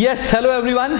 Yes, hello everyone.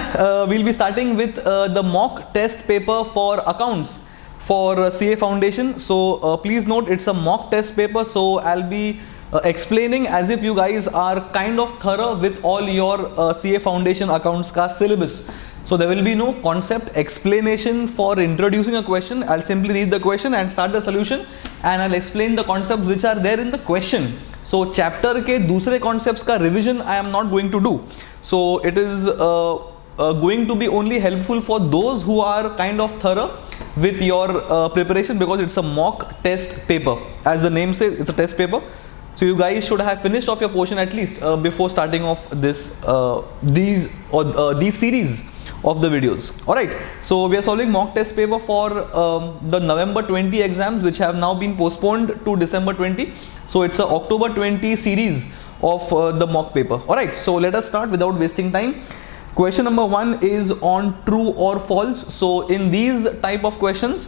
We'll be starting with the mock test paper for accounts for CA Foundation. So please note it's a mock test paper. So I'll be explaining as if you guys are kind of thorough with all your CA Foundation accounts ka syllabus. So there will be no concept explanation for introducing a question. I'll simply read the question and start the solution, and I'll explain the concepts which are there in the question. So chapter के दूसरे concepts का revision I am not going to do. So it is going to be only helpful for those who are kind of thorough with your preparation, because it's a mock test paper. As the name says, it's a test paper. So you guys should have finished off your portion at least before starting off this these series of the videos. Alright, so we are solving mock test paper for the November 20 exams, which have now been postponed to December 20. So it's a October 20 series of the mock paper. Alright, so let us start without wasting time. Question number 1 is on true or false. So in these type of questions,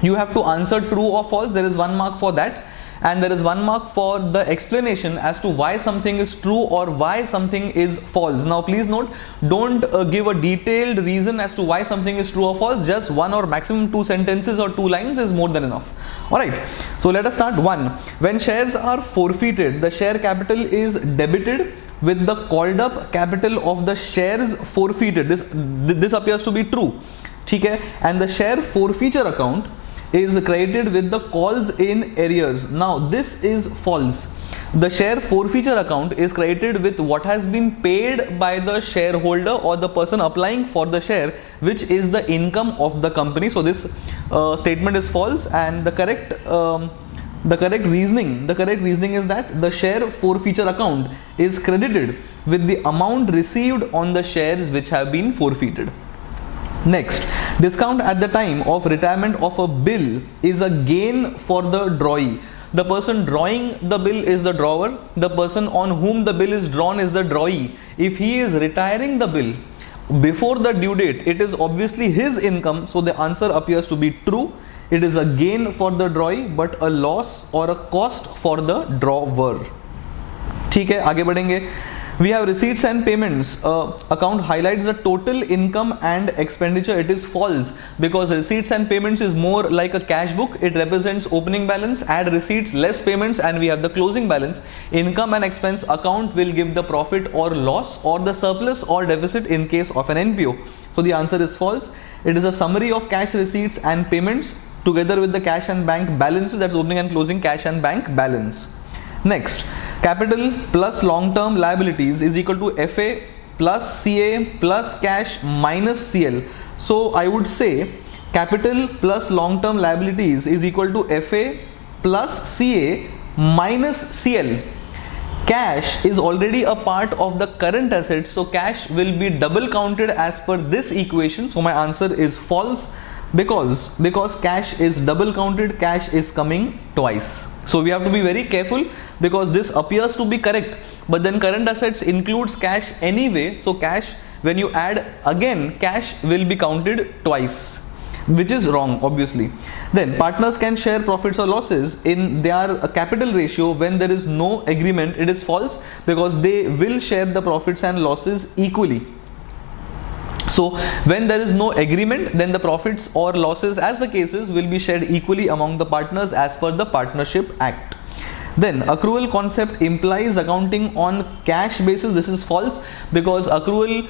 you have to answer true or false. There is 1 mark for that, and there is 1 mark for the explanation as to why something is true or why something is false. Now please note, don't give a detailed reason as to why something is true or false. Just 1 or maximum 2 sentences or 2 lines is more than enough. Alright, so let us start. 1. When shares are forfeited, the share capital is debited with the called up capital of the shares forfeited. This appears to be true. Okay? And the share forfeiture account is credited with the calls in arrears. Now this is false. The share forfeiture account is credited with what has been paid by the shareholder or the person applying for the share, which is the income of the company. So this statement is false, and the correct reasoning is that the share forfeiture account is credited with the amount received on the shares which have been forfeited. Next, discount at the time of retirement of a bill is a gain for the drawee. The person drawing the bill is the drawer. The person on whom the bill is drawn is the drawee. If he is retiring the bill before the due date, it is obviously his income. So the answer appears to be true. It is a gain for the drawee, but a loss or a cost for the drawer. ठीक है, आगे बढ़ेंगे. We have receipts and payments. Account highlights the total income and expenditure. It is false, because receipts and payments is more like a cash book. It represents opening balance, add receipts, less payments, and we have the closing balance. Income and expense account will give the profit or loss or the surplus or deficit in case of an NPO. So the answer is false. It is a summary of cash receipts and payments together with the cash and bank balances. That's opening and closing cash and bank balance. Next, capital plus long-term liabilities is equal to FA plus CA plus cash minus CL. So I would say capital plus long-term liabilities is equal to FA plus CA minus CL. Cash is already a part of the current assets, so cash will be double counted as per this equation. So my answer is false, because cash is double counted, cash is coming twice. So we have to be very careful, because this appears to be correct, but then current assets includes cash anyway. So cash, when you add again, cash will be counted twice, which is wrong obviously. Then partners can share profits or losses in their capital ratio when there is no agreement. It is false, because they will share the profits and losses equally. So when there is no agreement, then the profits or losses, as the cases, will be shared equally among the partners as per the Partnership Act. Then accrual concept implies accounting on cash basis. This is false, because accrual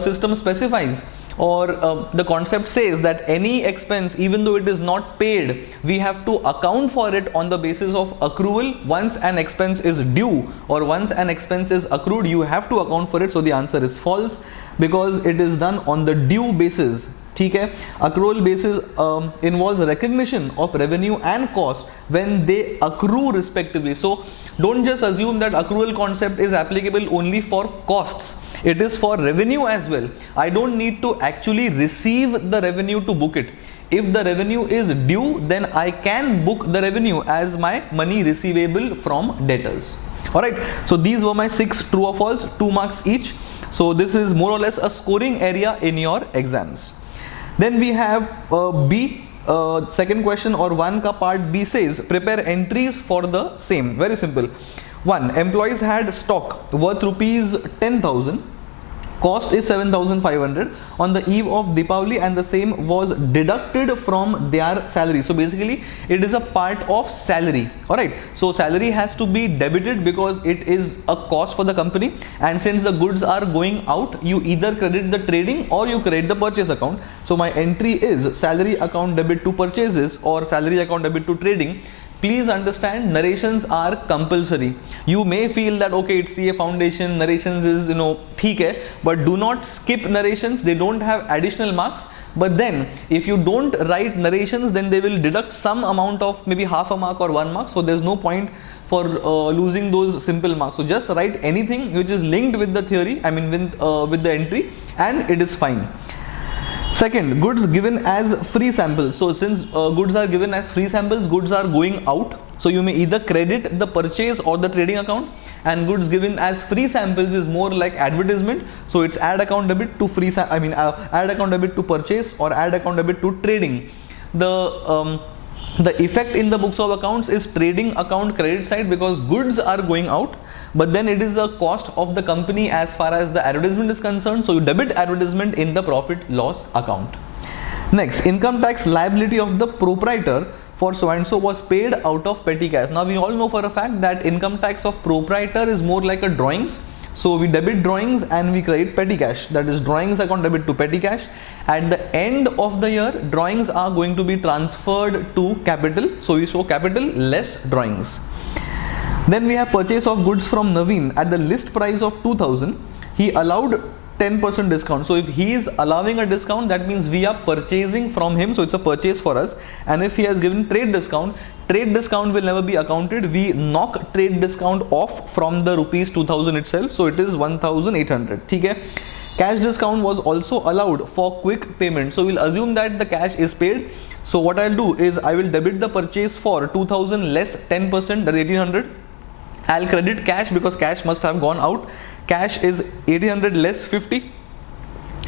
system specifies, or the concept says that any expense, even though it is not paid, we have to account for it on the basis of accrual. Once an expense is due or once an expense is accrued, you have to account for it. So the answer is false, because it is done on the due basis. ठीक है, accrual basis involves recognition of revenue and cost when they accrue respectively. So don't just assume that accrual concept is applicable only for costs. It is for revenue as well. I don't need to actually receive the revenue to book it. If the revenue is due, then I can book the revenue as my money receivable from debtors. Alright, so these were my 6 true or false, 2 marks each. So this is more or less a scoring area in your exams. Then we have B. Second question or 1 ka part B says prepare entries for the same. Very simple. 1. Employees had stock worth rupees 10,000 Cost is 7,500 on the eve of Deepavali, and the same was deducted from their salary. So basically it is a part of salary. Alright, so salary has to be debited because it is a cost for the company, and since the goods are going out, you either credit the trading or you credit the purchase account. So my entry is salary account debit to purchases or salary account debit to trading. Please understand, narrations are compulsory. You may feel that okay, it's CA foundation, narrations is theek hai, but do not skip narrations. They don't have additional marks. But then if you don't write narrations, then they will deduct some amount of maybe half a mark or 1 mark. So there's no point for losing those simple marks. So just write anything which is linked with the theory, I mean with the entry, and it is fine. Second, goods given as free samples. So since goods are given as free samples, goods are going out. So you may either credit the purchase or the trading account, and goods given as free samples is more like advertisement. So it's add account debit to add account debit to purchase or add account debit to trading. The effect in the books of accounts is trading account credit side because goods are going out, but then it is a cost of the company as far as the advertisement is concerned. So you debit advertisement in the profit loss account. Next, income tax liability of the proprietor for so and so was paid out of petty cash. Now we all know for a fact that income tax of proprietor is more like a drawings. So we debit drawings and we credit petty cash. That is drawings account debit to petty cash. At the end of the year, drawings are going to be transferred to capital. So we show capital less drawings. Then we have purchase of goods from Naveen at the list price of 2,000. He allowed 10% discount. So if he is allowing a discount, that means we are purchasing from him. So it's a purchase for us. And if he has given trade discount will never be accounted. We knock trade discount off from the rupees 2000 itself. So it is 1800. Okay? Cash discount was also allowed for quick payment. So we'll assume that the cash is paid. So what I'll do is I will debit the purchase for 2000 less 10%, that is 1800. I'll credit cash because cash must have gone out. Cash is 1800 less 50,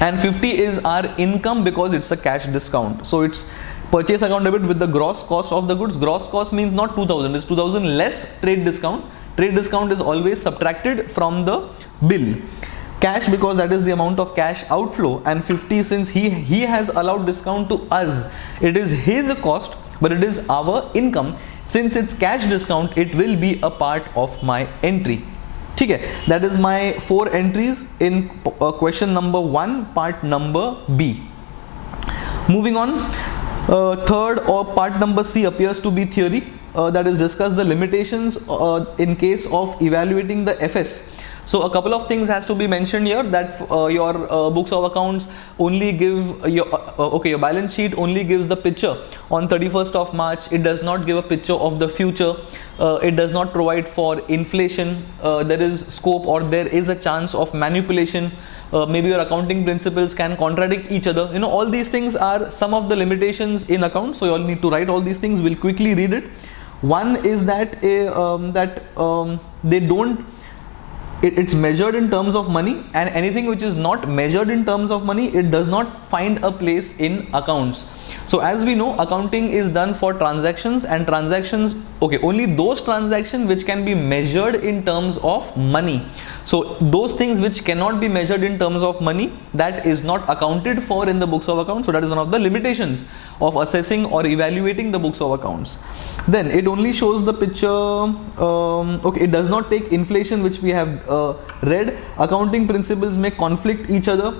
and 50 is our income because it's a cash discount. So it's purchase account debit with the gross cost of the goods. Gross cost means not 2000, it's 2000 less trade discount. Trade discount is always subtracted from the bill. Cash because that is the amount of cash outflow, and 50 since he has allowed discount to us, it is his cost but it is our income. Since it's cash discount, it will be a part of my entry. Okay, that is my 4 entries in question number 1, part number B. Moving on, third or part number C appears to be theory, that is discuss the limitations in case of evaluating the FS. So a couple of things has to be mentioned here, that your books of accounts only give your balance sheet only gives the picture on 31st of March. It does not give a picture of the future. It does not provide for inflation. There is scope or there is a chance of manipulation. Maybe your accounting principles can contradict each other. All these things are some of the limitations in accounts. So you all need to write all these things. We'll quickly read it. One is that they don't. It's measured in terms of money, and anything which is not measured in terms of money, it does not find a place in accounts. So as we know, accounting is done for transactions, and transactions, only those transactions which can be measured in terms of money. So those things which cannot be measured in terms of money, that is not accounted for in the books of accounts. So that is one of the limitations of assessing or evaluating the books of accounts. Then it only shows the picture, it does not take inflation, which we have read. Accounting principles may conflict each other.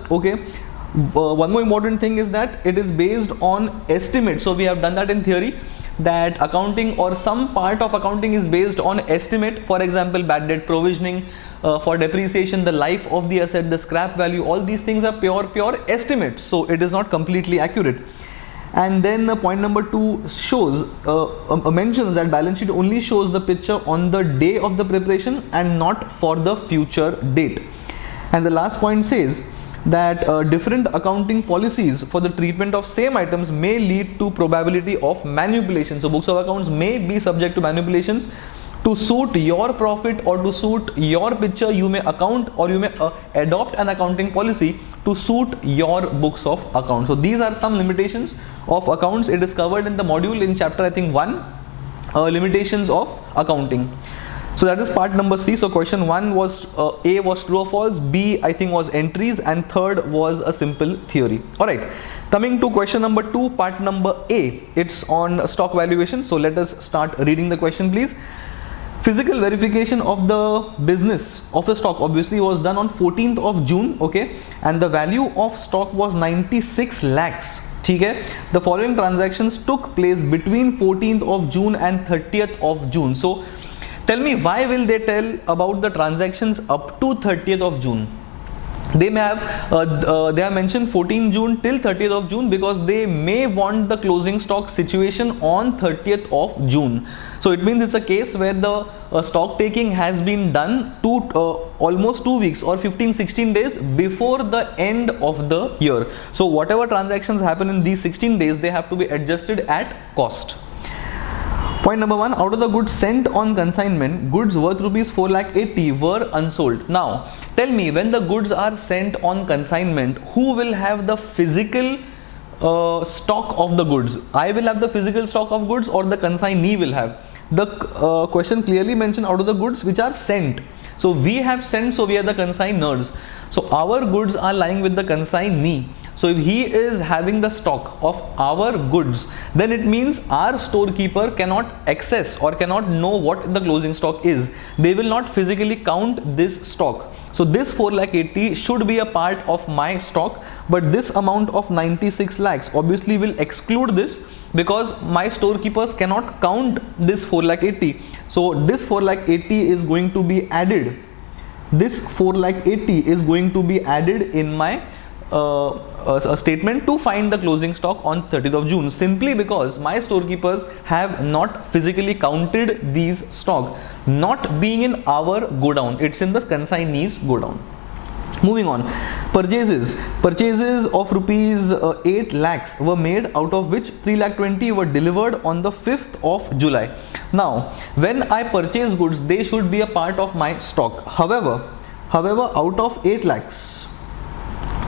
One more important thing is that it is based on estimate. So we have done that in theory, that accounting or some part of accounting is based on estimate. For example, bad debt provisioning, for depreciation, the life of the asset, the scrap value, all these things are pure estimates. So it is not completely accurate. And then point number 2 shows mentions that balance sheet only shows the picture on the day of the preparation and not for the future date. And the last point says that different accounting policies for the treatment of same items may lead to probability of manipulation. So books of accounts may be subject to manipulations. To suit your profit or to suit your picture, you may account or you may adopt an accounting policy to suit your books of accounts. So these are some limitations of accounts. It is covered in the module in chapter 1, limitations of accounting. So that is part number C. So question 1 was A was true or false, B I think was entries, and third was a simple theory. Alright, coming to question number 2, part number A, it's on stock valuation. So let us start reading the question, please. Physical verification of the business of the stock obviously was done on 14th of June, okay, and the value of stock was 96 lakhs. Okay, the following transactions took place between 14th of June and 30th of June. So tell me, why will they tell about the transactions up to 30th of June? They may have they have mentioned 14 June till 30th of June because they may want the closing stock situation on 30th of June. So it means it's a case where the stock taking has been done almost 2 weeks or 15-16 days before the end of the year. So whatever transactions happen in these 16 days, they have to be adjusted at cost. Point number 1, out of the goods sent on consignment, goods worth rupees 4,80,000 were unsold. Now, tell me, when the goods are sent on consignment, who will have the physical stock of the goods? I will have the physical stock of goods, or the consignee will have? The question clearly mentioned out of the goods which are sent. So we have sent, so we are the consignors. So our goods are lying with the consignee. So if he is having the stock of our goods, then it means our storekeeper cannot access or cannot know what the closing stock is. They will not physically count this stock. So this 4,80,000 should be a part of my stock, but this amount of 96 lakhs obviously will exclude this because my storekeepers cannot count this 4,80,000. So this 4,80,000 is going to be added. This 4,80,000 is going to be added in my a statement to find the closing stock on 30th of June, simply because my storekeepers have not physically counted these stock, not being in our godown, it's in the consignee's godown. Moving on, purchases of rupees 8 lakhs were made, out of which 3,20,000 were delivered on the 5th of July. Now when I purchase goods, they should be a part of my stock. However, out of 8 lakhs,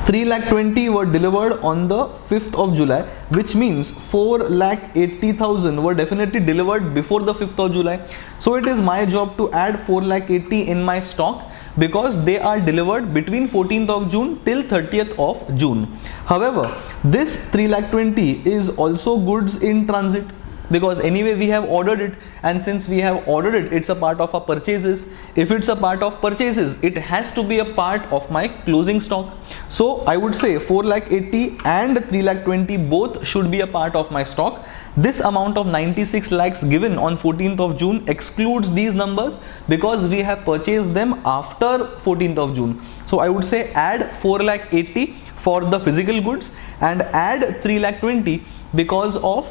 3,20,000 were delivered on the 5th of July, which means 4,80,000 were definitely delivered before the 5th of July. So it is my job to add 4,80,000 in my stock because they are delivered between 14th of June till 30th of June. However, this 3,20,000 is also goods in transit, because anyway we have ordered it, and since we have ordered it, it's a part of our purchases. If it's a part of purchases, it has to be a part of my closing stock. So I would say 4,80,000 and 3,20,000 both should be a part of my stock. This amount of 96 lakhs given on 14th of June excludes these numbers because we have purchased them after 14th of June. So I would say add 4,80,000 for the physical goods and add 3,20,000 because of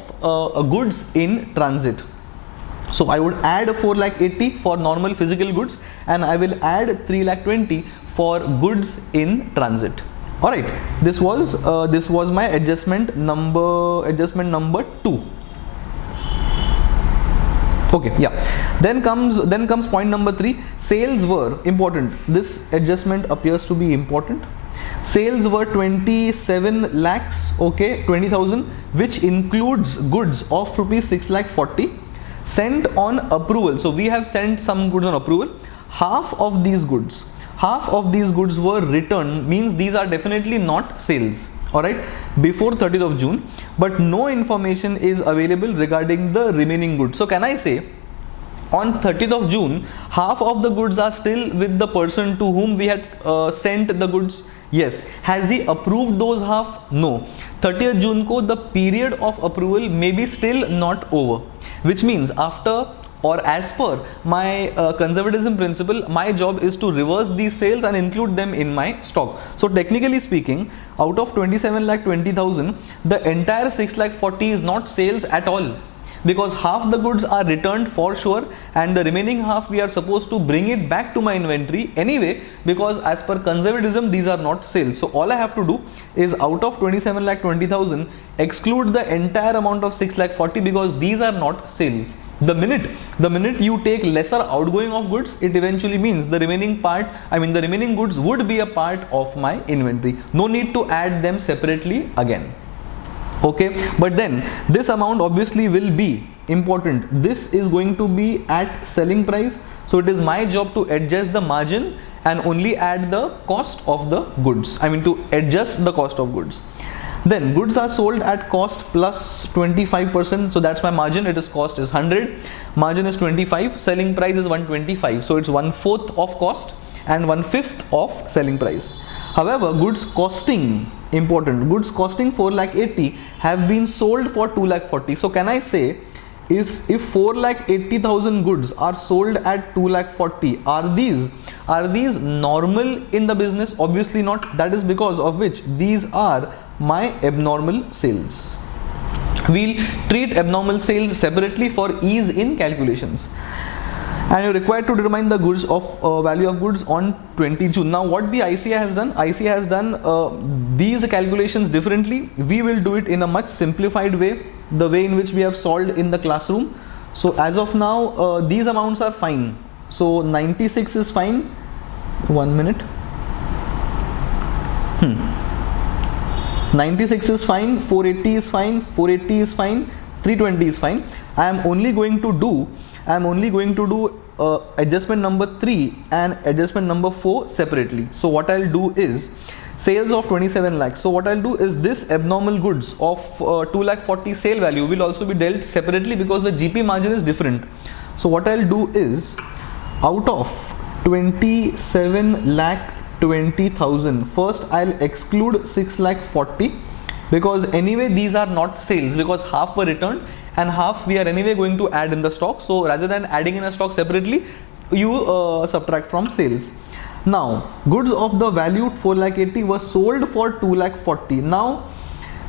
goods in transit. So I would add 4,80,000 for normal physical goods and I will add 3,20,000 for goods in transit. Alright, this was my adjustment number 2. Okay, yeah. Then comes point number 3. Sales were important. This adjustment appears to be important. Sales were 27 lakhs, okay, 20,000, which includes goods of rupees 6,40,000 sent on approval. So we have sent some goods on approval. Half of these goods were returned, means these are definitely not sales, alright, before 30th of June, but no information is available regarding the remaining goods. So can I say on 30th of June, half of the goods are still with the person to whom we had sent the goods? Yes. Has he approved those half? No. 30th June ko the period of approval may be still not over, which means after or as per my conservatism principle, my job is to reverse these sales and include them in my stock. So technically speaking, out of 27,20,000, the entire 6,40,000 is not sales at all, because half the goods are returned for sure and the remaining half we are supposed to bring it back to my inventory anyway, because as per conservatism these are not sales. So all I have to do is out of 27,20,000 exclude the entire amount of 6,40,000 because these are not sales. The minute you take lesser outgoing of goods, it eventually means the remaining goods would be a part of my inventory. No need to add them separately again. Okay, but then this amount obviously will be important, this is going to be at selling price, so it is my job to adjust the margin and only add the cost of the goods, I mean to adjust the cost of goods. Then goods are sold at cost plus 25%, so that's my margin. It is cost is 100, margin is 25, selling price is 125, so it's 1/4 of cost and 1/5 of selling price. However, goods costing, important, goods costing 4,80,000 have been sold for 2,40,000. So can I say if 4,80,000 goods are sold at 2,40,000, are these normal in the business? Obviously not. That is because of which these are my abnormal sales. We'll treat abnormal sales separately for ease in calculations. And you're required to determine the goods of value of goods on 20 June. Now what the ICA has done, ICA has done these calculations differently. We will do it in a much simplified way, the way in which we have solved in the classroom. So as of now, these amounts are fine. So 96 is fine. 1 minute. 96 is fine, 480 is fine, 480 is fine, 320 is fine. I am only going to do adjustment number 3 and adjustment number 4 separately. So what I'll do is sales of 27 lakhs. So what I'll do is this abnormal goods of 2,40,000 sale value will also be dealt separately because the GP margin is different. So what I'll do is out of 27,20,000, first I'll exclude 6,40,000 because anyway these are not sales, because half were returned and half we are anyway going to add in the stock. So rather than adding in a stock separately, you subtract from sales. Now goods of the value 4,80,000 were sold for 2,40,000. Now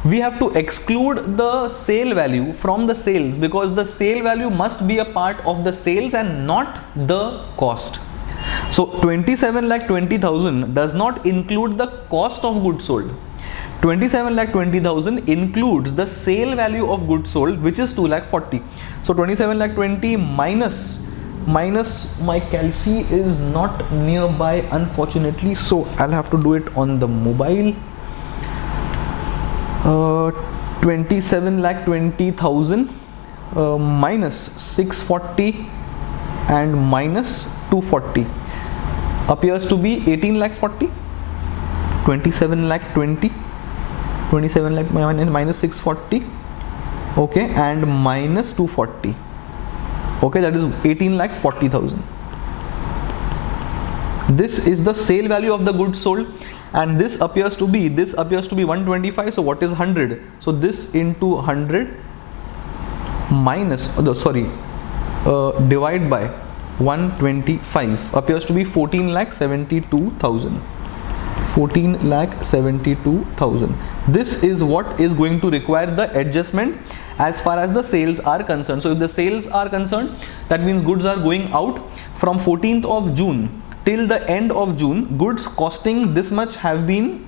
we have to exclude the sale value from the sales because the sale value must be a part of the sales and not the cost. So 27,20,000 does not include the cost of goods sold. 27,20,000 includes the sale value of goods sold, which is 2,40,000. So 27,20,000 minus my CAFC is not nearby unfortunately, so I'll have to do it on the mobile. 27,20,000 minus 640 and minus 240 appears to be 18,40,000. 27,20,000, 27 lakh minus 640, okay, and minus 240, okay, that is 18,40,000. This is the sale value of the goods sold, and this appears to be 125. So what is 100? So this into 100 minus divide by 125 appears to be 14,72,000. 14,72,000. This is what is going to require the adjustment as far as the sales are concerned. So if the sales are concerned, that means goods are going out from 14th of June till the end of June. Goods costing this much have been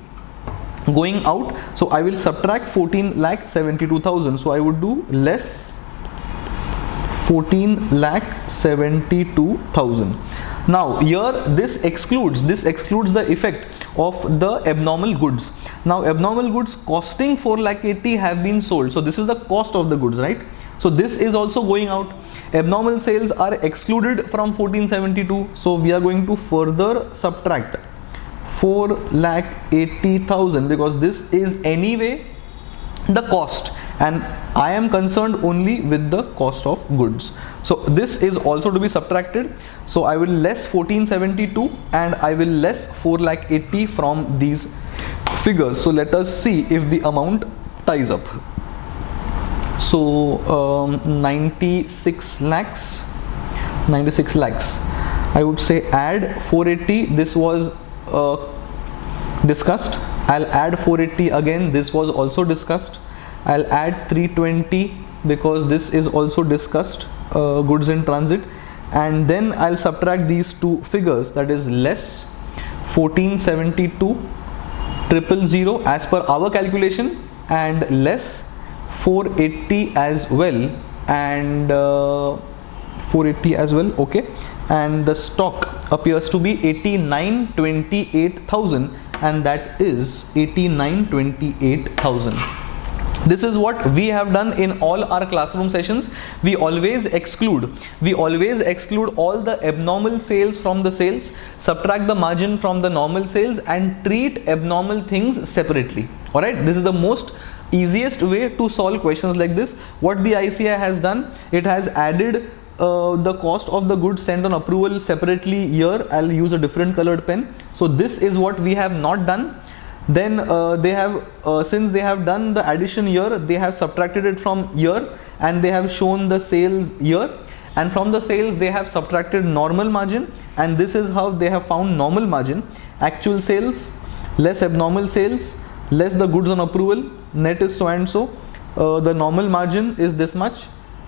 going out. So I will subtract 14,72,000. So I would do less 14,72,000. Now here this excludes the effect of the abnormal goods. Now abnormal goods costing 4,80,000 have been sold. So this is the cost of the goods, right? So this is also going out. Abnormal sales are excluded from 1472. So we are going to further subtract 4,80,000 because this is anyway the cost, and I am concerned only with the cost of goods. So this is also to be subtracted. So I will less 1472 and I will less 4,80,000 from these figures. So let us see if the amount ties up. So 96 lakhs. I would say add 480. This was discussed. I'll add 480 again. This was also discussed. I'll add 320 because this is also discussed, goods in transit, and then I'll subtract these two figures, that is less 1472 000 as per our calculation and less 480 as well, and 480 as well, okay, and the stock appears to be 89,28,000, and that is 89,28,000. This is what we have done in all our classroom sessions. We always exclude all the abnormal sales from the sales, subtract the margin from the normal sales, and treat abnormal things separately. Alright, this is the most easiest way to solve questions like this. What the ICI has done, it has added the cost of the goods sent on approval separately here. I'll use a different colored pen. So this is what we have not done. Then they have since they have done the addition here, they have subtracted it from here and they have shown the sales here, and from the sales they have subtracted normal margin, and this is how they have found normal margin. Actual sales less abnormal sales less the goods on approval, net is so and so. The normal margin is this much,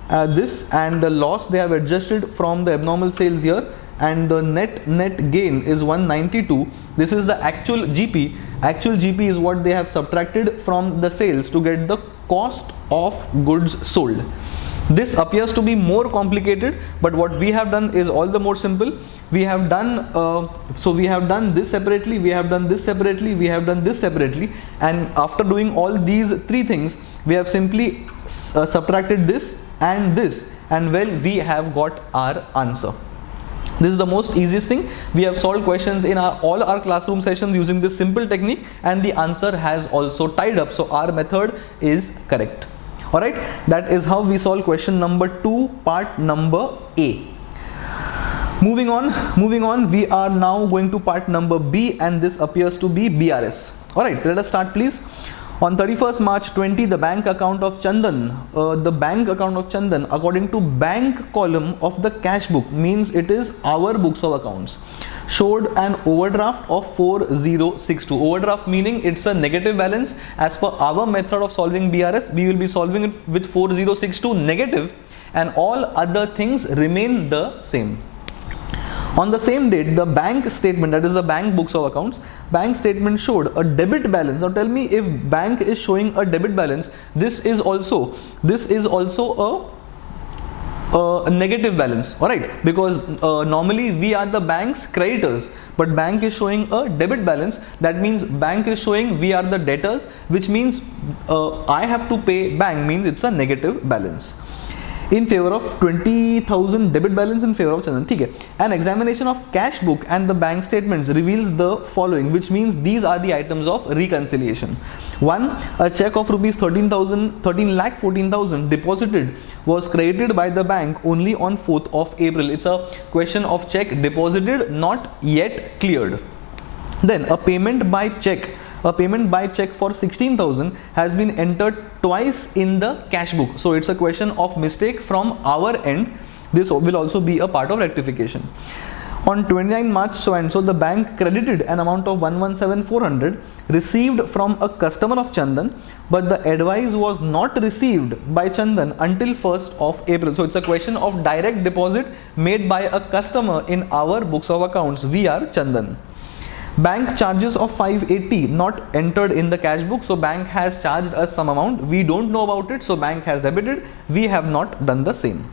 this, and the loss they have adjusted from the abnormal sales here, and the net gain is 192. This is the actual GP. Actual GP is what they have subtracted from the sales to get the cost of goods sold. This appears to be more complicated, but what we have done is all the more simple. We have done so we have done this separately, we have done this separately, we have done this separately, and after doing all these three things, we have simply subtracted this, and well, we have got our answer. This is the most easiest thing. We have solved questions in all our classroom sessions using this simple technique, and the answer has also tied up. So our method is correct. Alright, that is how we solve question number 2, part number A. Moving on, we are now going to part number B, and this appears to be BRS. Alright, let us start please. On 31st March 20, the bank account of Chandan, according to bank column of the cash book, means it is our books of accounts, showed an overdraft of 4062. Overdraft meaning it's a negative balance. As per our method of solving BRS, we will be solving it with 4062 negative, and all other things remain the same. On the same date, the bank statement, that is the bank books of accounts, bank statement showed a debit balance. Now tell me, if bank is showing a debit balance, this is also a negative balance, alright, because normally we are the bank's creditors, but bank is showing a debit balance. That means bank is showing we are the debtors, which means I have to pay bank, means it's a negative balance. In favor of 20,000 debit balance in favor of Chandan. Okay. An examination of cash book and the bank statements reveals the following, which means these are the items of reconciliation. 1. A check of rupees 13,14,000 deposited was credited by the bank only on 4th of April. It's a question of check deposited, not yet cleared. Then a payment by check for 16,000 has been entered twice in the cash book. So it's a question of mistake from our end. This will also be a part of rectification. On 29 March so the bank credited an amount of 117,400 received from a customer of Chandan, but the advice was not received by Chandan until 1st of April. So it's a question of direct deposit made by a customer in our books of accounts. We are Chandan. Bank charges of 580 not entered in the cash book, so bank has charged us some amount. We don't know about it, so bank has debited. We have not done the same.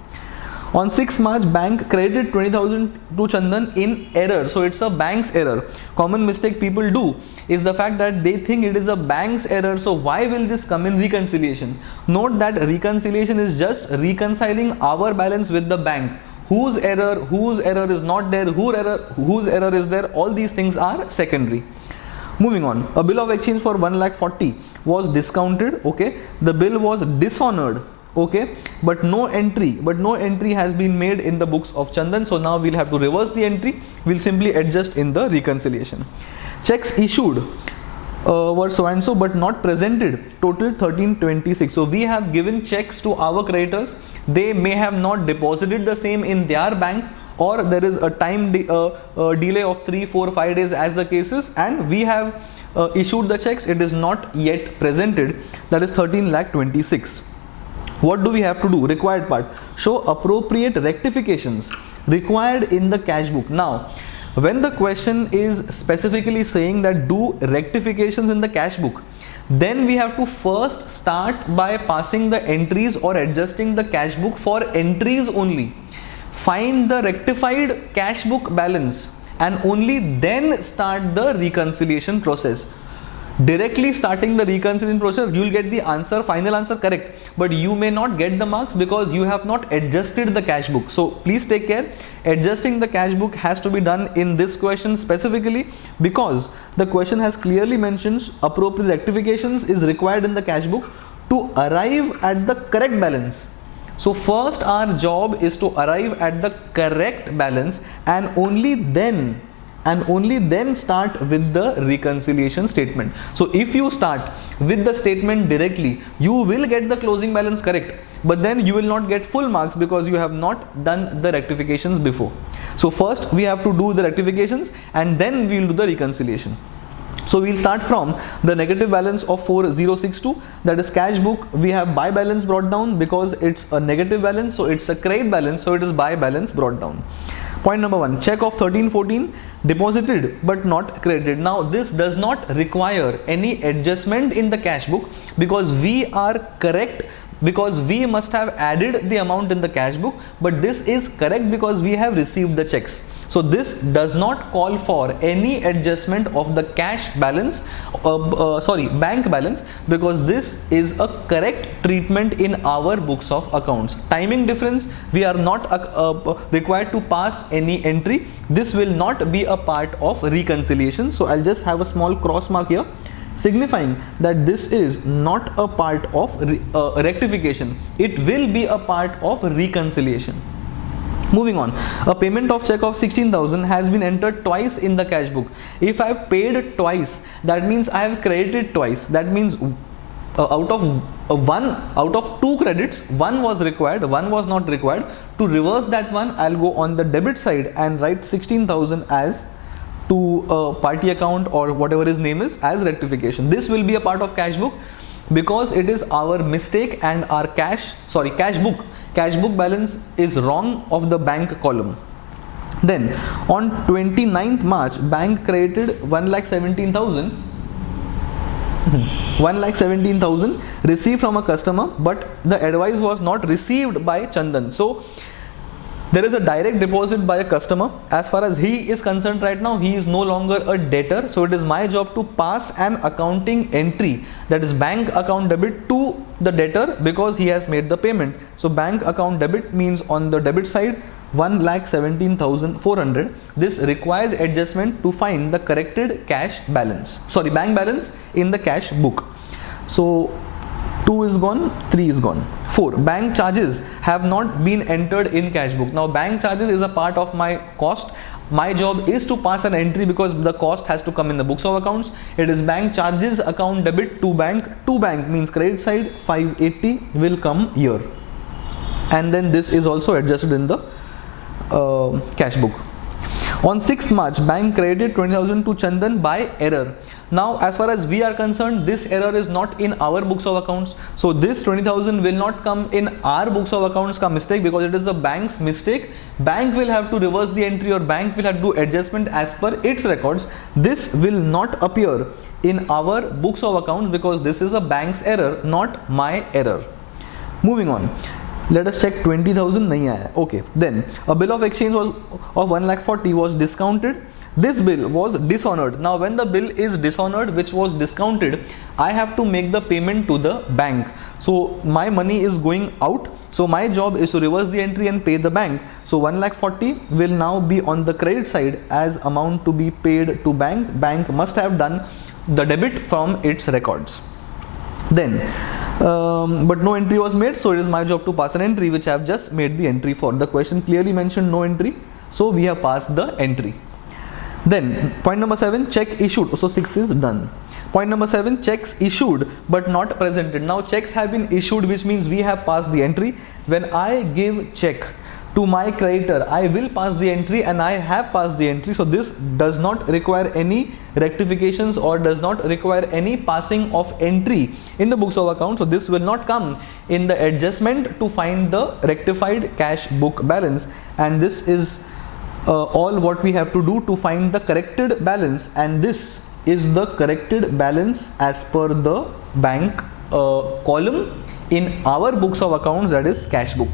On 6th March, bank credited 20,000 to Chandan in error. So it's a bank's error. Common mistake people do is the fact that they think it is a bank's error. So why will this come in reconciliation? Note that reconciliation is just reconciling our balance with the bank. Whose error is not there, whose error is there, all these things are secondary. Moving on, a bill of exchange for 1,40,000 was discounted, okay, the bill was dishonored, okay, but no entry has been made in the books of Chandan. So now we'll have to reverse the entry. We'll simply adjust in the reconciliation. Checks issued were so and so but not presented, total 1326. So we have given checks to our creditors. They may have not deposited the same in their bank, or there is a time delay of 3, 4, 5 days as the case is, and we have issued the checks. It is not yet presented. That is 13,26,000. What do we have to do? Required part, show appropriate rectifications required in the cash book. Now when the question is specifically saying that do rectifications in the cash book, then we have to first start by passing the entries or adjusting the cash book for entries only. Find the rectified cash book balance and only then start the reconciliation process. directly starting the reconciliation process, you will get the answer, final answer correct, but you may not get the marks because you have not adjusted the cash book. So please take care. Adjusting the cash book has to be done in this question specifically, because the question has clearly mentions appropriate rectifications is required in the cash book to arrive at the correct balance. So first our job is to arrive at the correct balance, and only then start with the reconciliation statement. So if you start with the statement directly, you will get the closing balance correct, but then you will not get full marks because you have not done the rectifications before. So first we have to do the rectifications and then we will do the reconciliation. So we'll start from the negative balance of 4062, that is cash book. We have by balance brought down because it's a negative balance, so it's a credit balance, so it is by balance brought down. Point number 1, check of 1314 deposited but not credited. Now this does not require any adjustment in the cash book because we are correct, because we must have added the amount in the cash book, but this is correct because we have received the checks. So this does not call for any adjustment of the cash balance, bank balance, because this is a correct treatment in our books of accounts. Timing difference, we are not required to pass any entry. This will not be a part of reconciliation. So I'll just have a small cross mark here, signifying that this is not a part of rectification. It will be a part of reconciliation. Moving on, a payment of check of 16,000 has been entered twice in the cash book. If I have paid twice, that means I have credited twice. That means out of two credits, one was required, one was not required. To reverse that one, I'll go on the debit side and write 16,000 as to a party account or whatever his name is as rectification. This will be a part of cash book because it is our mistake and our cash book balance is wrong of the bank column. Then on 29th March, bank credited 1,17,000 received from a customer, but the advice was not received by Chandan. So there is a direct deposit by a customer. As far as he is concerned right now, he is no longer a debtor. So it is my job to pass an accounting entry, that is bank account debit, to the debtor because he has made the payment. So bank account debit means on the debit side 1,17,400. This requires adjustment to find the corrected bank balance in the cash book. So 2 is gone, 3 is gone. 4, bank charges have not been entered in cash book. Now bank charges is a part of my cost. My job is to pass an entry because the cost has to come in the books of accounts. It is bank charges account debit to bank. To bank means credit side 580 will come here, and then this is also adjusted in the cash book. On 6th March, bank credited 20,000 to Chandan by error. Now as far as we are concerned, this error is not in our books of accounts. So this 20,000 will not come in our books of accounts ka mistake because it is the bank's mistake. Bank will have to reverse the entry or bank will have to do adjustment as per its records. This will not appear in our books of accounts because this is a bank's error, not my error. Moving on. Let us check 20,000 nahi aaya. Okay, then a bill of exchange was of 1,40,000 was discounted. This bill was dishonored. Now when the bill is dishonored, which was discounted, I have to make the payment to the bank. So my money is going out. So my job is to reverse the entry and pay the bank. So 1,40,000 will now be on the credit side as amount to be paid to bank. Bank must have done the debit from its records. Then but no entry was made, so it is my job to pass an entry, which I have just made the entry for. The question clearly mentioned no entry, so we have passed the entry. Then point number 7, check issued. So 6 is done. Point number 7, checks issued but not presented. Now checks have been issued, which means we have passed the entry. When I give check to my creditor, I will pass the entry and I have passed the entry. So this does not require any rectifications or does not require any passing of entry in the books of accounts. So this will not come in the adjustment to find the rectified cash book balance, and this is all what we have to do to find the corrected balance, and this is the corrected balance as per the bank column in our books of accounts, that is cash book.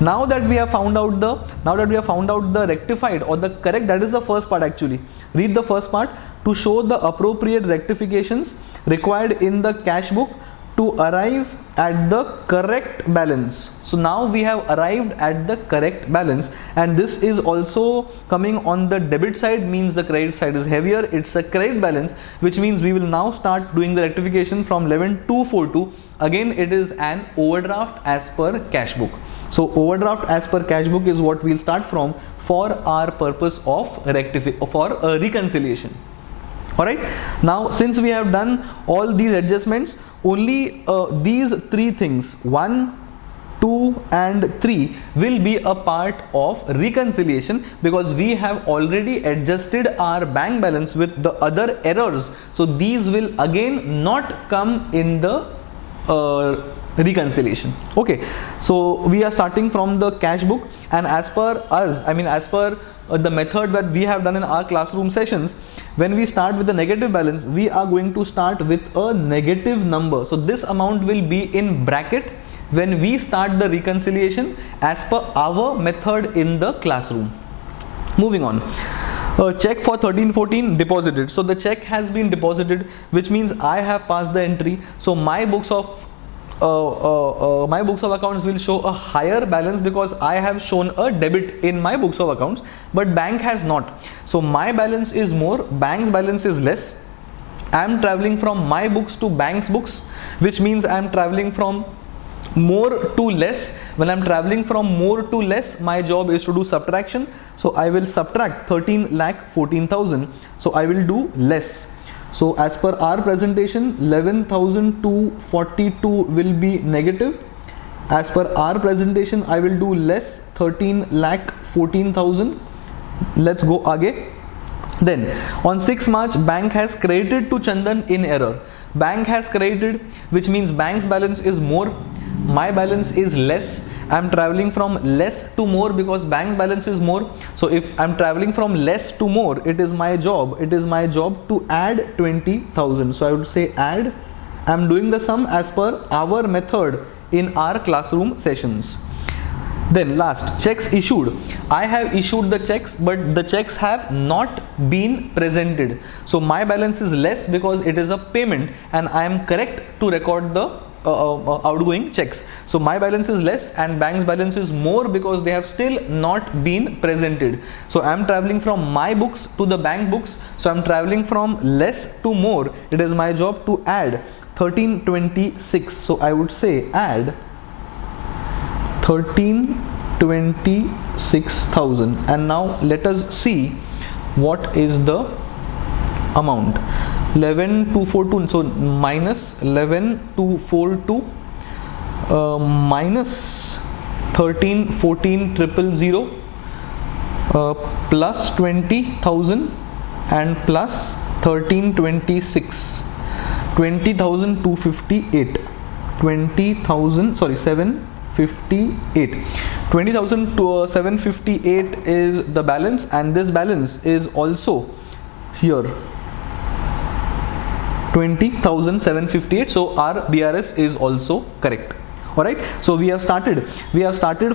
Now that we have found out the rectified or the correct, that is the first part actually. Read the first part. To show the appropriate rectifications required in the cash book to arrive at the correct balance. So now we have arrived at the correct balance, and this is also coming on the debit side, means the credit side is heavier. It's a credit balance, which means we will now start doing the rectification from 11242. Again, it is an overdraft as per cash book. So overdraft as per cash book is what we'll start from for our purpose of reconciliation. Alright, now since we have done all these adjustments, only these three things, 1, 2 and 3 will be a part of reconciliation, because we have already adjusted our bank balance with the other errors. So these will again not come in the reconciliation. Okay, so we are starting from the cash book, and as per us, as per the method that we have done in our classroom sessions, when we start with the negative balance, we are going to start with a negative number. So this amount will be in bracket when we start the reconciliation as per our method in the classroom. Moving on. Check for 1314 deposited. So the check has been deposited, which means I have passed the entry. So my books of accounts will show a higher balance because I have shown a debit in my books of accounts, but bank has not. So my balance is more, bank's balance is less. I am traveling from my books to bank's books, which means I am traveling from more to less. When I am traveling from more to less, my job is to do subtraction. So I will subtract 13,14,000. So I will do less. So as per our presentation, 11,242 will be negative. As per our presentation, I will do less, 13,14,000. Let's go again. Then on 6 March, bank has credited to Chandan in error. Bank has credited, which means bank's balance is more, my balance is less. I'm traveling from less to more because bank's balance is more. So if I'm traveling from less to more, it is my job to add 20,000. So I would say add. I'm doing the sum as per our method in our classroom sessions. Then last, checks issued. I have issued the checks, but the checks have not been presented. So my balance is less because it is a payment, and I am correct to record the outgoing checks. So my balance is less and bank's balance is more because they have still not been presented. So I am traveling from my books to the bank books. So I am traveling from less to more. It is my job to add 1326. So I would say add 1326,000. And now let us see what is the amount. 11,242, so minus 11,242 minus 13,14,000 plus 20,000 and plus 1326, 20,258, 758. 20,758 is the balance, and this balance is also here 20,758. So our BRS is also correct. Alright, so we have started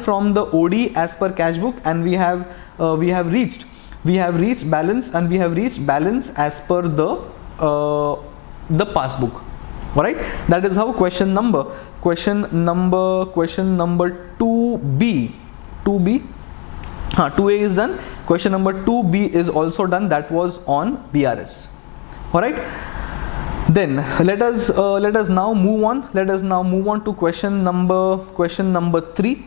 from the OD as per cash book, and we have reached balance, and we have reached balance as per the passbook. Alright, that is how question number 2B 2A is done. Question number 2B is also done. That was on BRS. Alright, then let us now move on. To question number 3.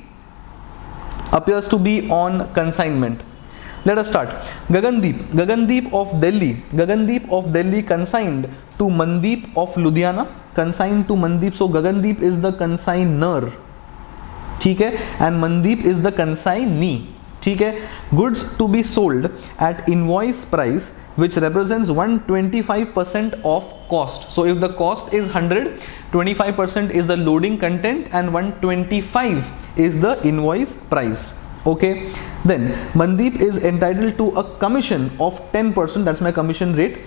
Appears to be on consignment. Let us start. Gagandeep of Delhi consigned to Mandeep of Ludhiana. Consigned to Mandeep. So Gagandeep is the consigner, ठीक है, and Mandeep is the consignee, ठीक है. Goods to be sold at invoice price, which represents 125% of cost. So if the cost is 100, 25% is the loading content and 125 is the invoice price. Okay, then Mandeep is entitled to a commission of 10%, that's my commission rate,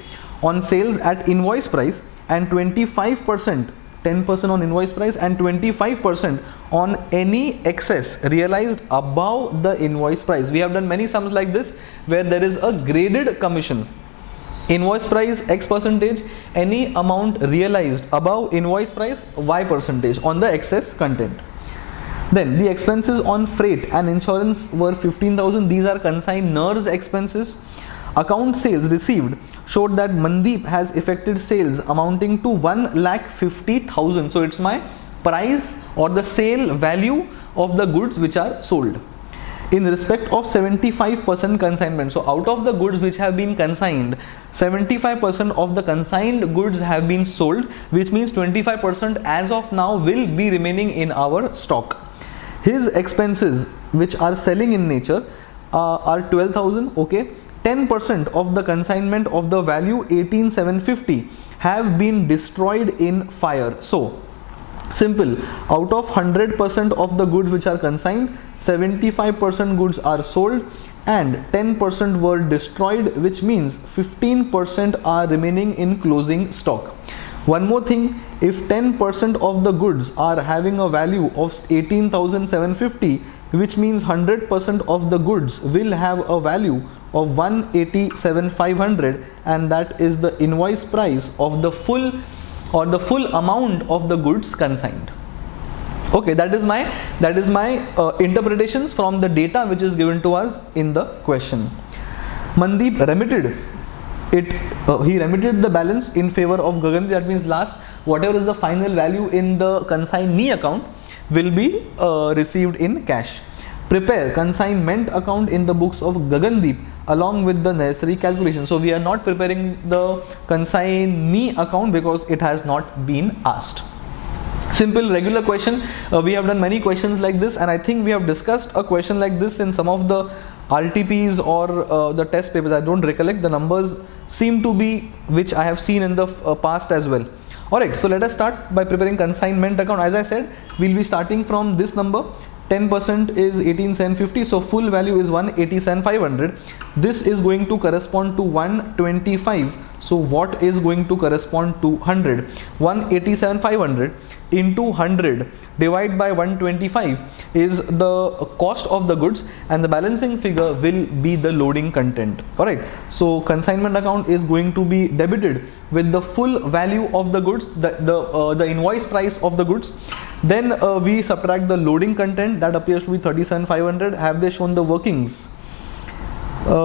on sales at invoice price, and 25% 10% on invoice price, and 25% on any excess realized above the invoice price. We have done many sums like this where there is a graded commission. Invoice price X percentage, any amount realized above invoice price Y percentage on the excess content. Then the expenses on freight and insurance were 15,000. These are consignor's expenses. Account sales received showed that Mandeep has effected sales amounting to 1,50,000. So it's my price or the sale value of the goods which are sold. In respect of 75% consignment, so out of the goods which have been consigned, 75% of the consigned goods have been sold, which means 25% as of now will be remaining in our stock. His expenses, which are selling in nature, are 12,000. Okay, 10% of the consignment of the value 18,750 have been destroyed in fire. So simple, out of 100% of the goods which are consigned, 75% goods are sold and 10% were destroyed, which means 15% are remaining in closing stock. One more thing, if 10% of the goods are having a value of 18,750, which means 100% of the goods will have a value of 187,500, and that is the invoice price of the full or the full amount of the goods consigned. Okay, that is my interpretations from the data which is given to us in the question. Mandeep remitted it. He remitted the balance in favor of Gagan. That means last, whatever is the final value in the consignee account will be received in cash. Prepare consignment account in the books of Gagandeep along with the necessary calculation. So we are not preparing the consignee account because it has not been asked. Simple regular question. We have done many questions like this, and I think we have discussed a question like this in some of the RTPs or the test papers. I don't recollect. The numbers seem to be which I have seen in the past as well. Alright, so let us start by preparing consignment account. As I said, we'll be starting from this number. 10% is 18,750, so full value is 187,500. This is going to correspond to 125. So what is going to correspond to 100? 187,500 into 100 divided by 125 is the cost of the goods, and the balancing figure will be the loading content. Alright, so consignment account is going to be debited with the full value of the goods, the invoice price of the goods. Then we subtract the loading content, that appears to be 37,500. Have they shown the workings?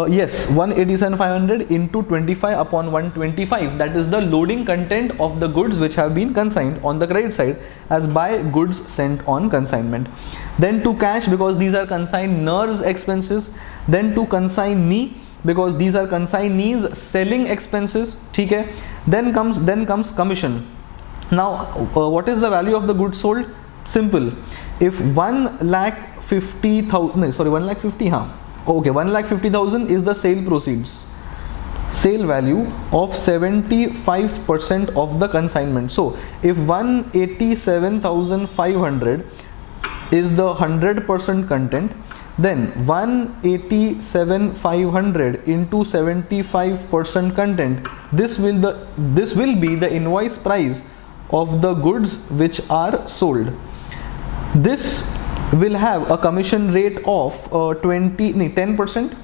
Yes, 187,500 into 25 upon 125, that is the loading content of the goods which have been consigned on the credit side as buy goods sent on consignment. Then to cash, because these are consignor's expenses. Then to consignee, because these are consignee's selling expenses. Okay. Then comes commission. Now what is the value of the goods sold? Simple, if 1,50,000, sorry, 1,50,000, okay, 1,50,000 is the sale proceeds, sale value of 75% of the consignment. So if 187,500 is the 100% content, then 187,500 into 75% content, this will be the invoice price of the goods which are sold. This will have a commission rate of 10%,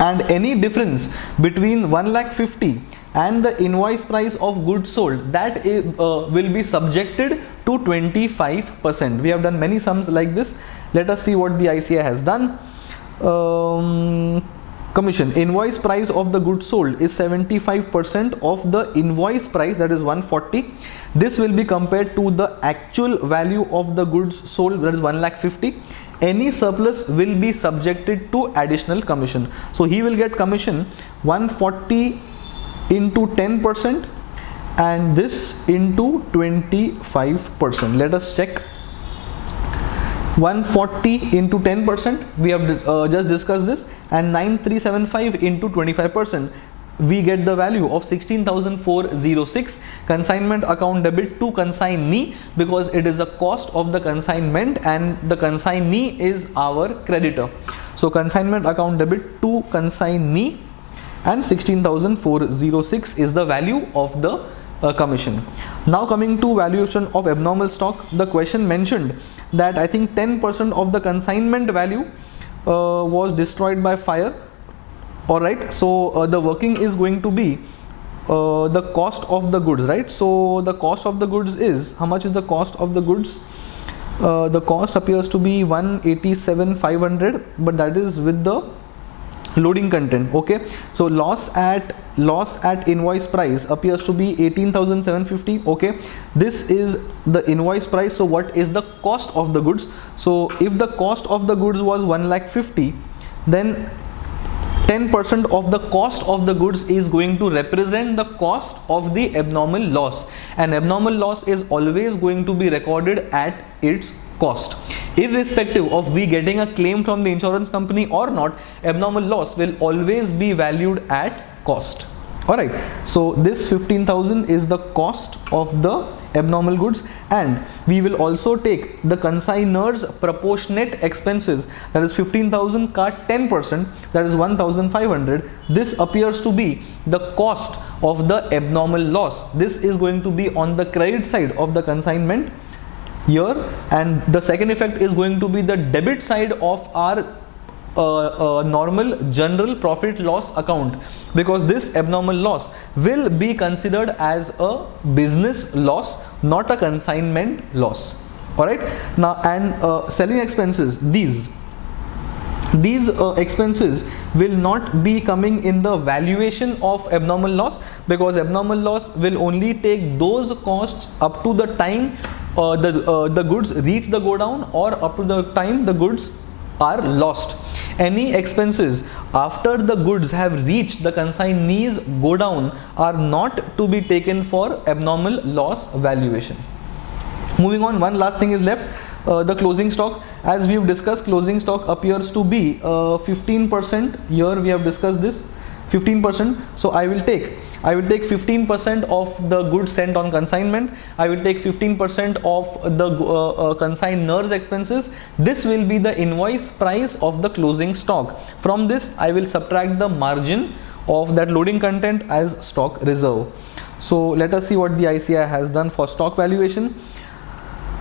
and any difference between 1,50,000 and the invoice price of goods sold, that will be subjected to 25%. We have done many sums like this. Let us see what the ICA has done. Commission, invoice price of the goods sold is 75% of the invoice price, that is 140. This will be compared to the actual value of the goods sold, that is 1,50,000. Any surplus will be subjected to additional commission. So he will get commission 140 into 10% and this into 25%. Let us check. 140 into 10%, we have just discussed this, and 9,375 into 25%, we get the value of 16,406. Consignment account debit to consignee, because it is a cost of the consignment and the consignee is our creditor. So consignment account debit to consignee, and 16,406 is the value of the commission. Now coming to valuation of abnormal stock, the question mentioned that I think 10% of the consignment value was destroyed by fire. Alright, so the working is going to be the cost of the goods, right? So the cost of the goods is, how much is the cost of the goods? The cost appears to be 187,500, but that is with the loading content. Okay, so loss at invoice price appears to be 18,750. okay, this is the invoice price. So what is the cost of the goods? So if the cost of the goods was 1,50,000, then 10% of the cost of the goods is going to represent the cost of the abnormal loss, and abnormal loss is always going to be recorded at its cost. Irrespective of we getting a claim from the insurance company or not, abnormal loss will always be valued at cost. Alright, so this 15,000 is the cost of the abnormal goods, and we will also take the consignor's proportionate expenses, that is 15,000 ka 10%, that is 1,500. This appears to be the cost of the abnormal loss. This is going to be on the credit side of the consignment here, and the second effect is going to be the debit side of our normal general profit loss account, because this abnormal loss will be considered as a business loss, not a consignment loss. Alright, now and selling expenses, these expenses will not be coming in the valuation of abnormal loss, because abnormal loss will only take those costs up to the time the goods reach the go down, or up to the time the goods are lost. Any expenses after the goods have reached the consignee's go down are not to be taken for abnormal loss valuation. Moving on, one last thing is left, the closing stock. As we have discussed, closing stock appears to be 15%. Here we have discussed this 15%. So I will take 15% of the goods sent on consignment. I will take 15% of the consignor's expenses. This will be the invoice price of the closing stock. From this I will subtract the margin of that loading content as stock reserve. So let us see what the ICI has done for stock valuation.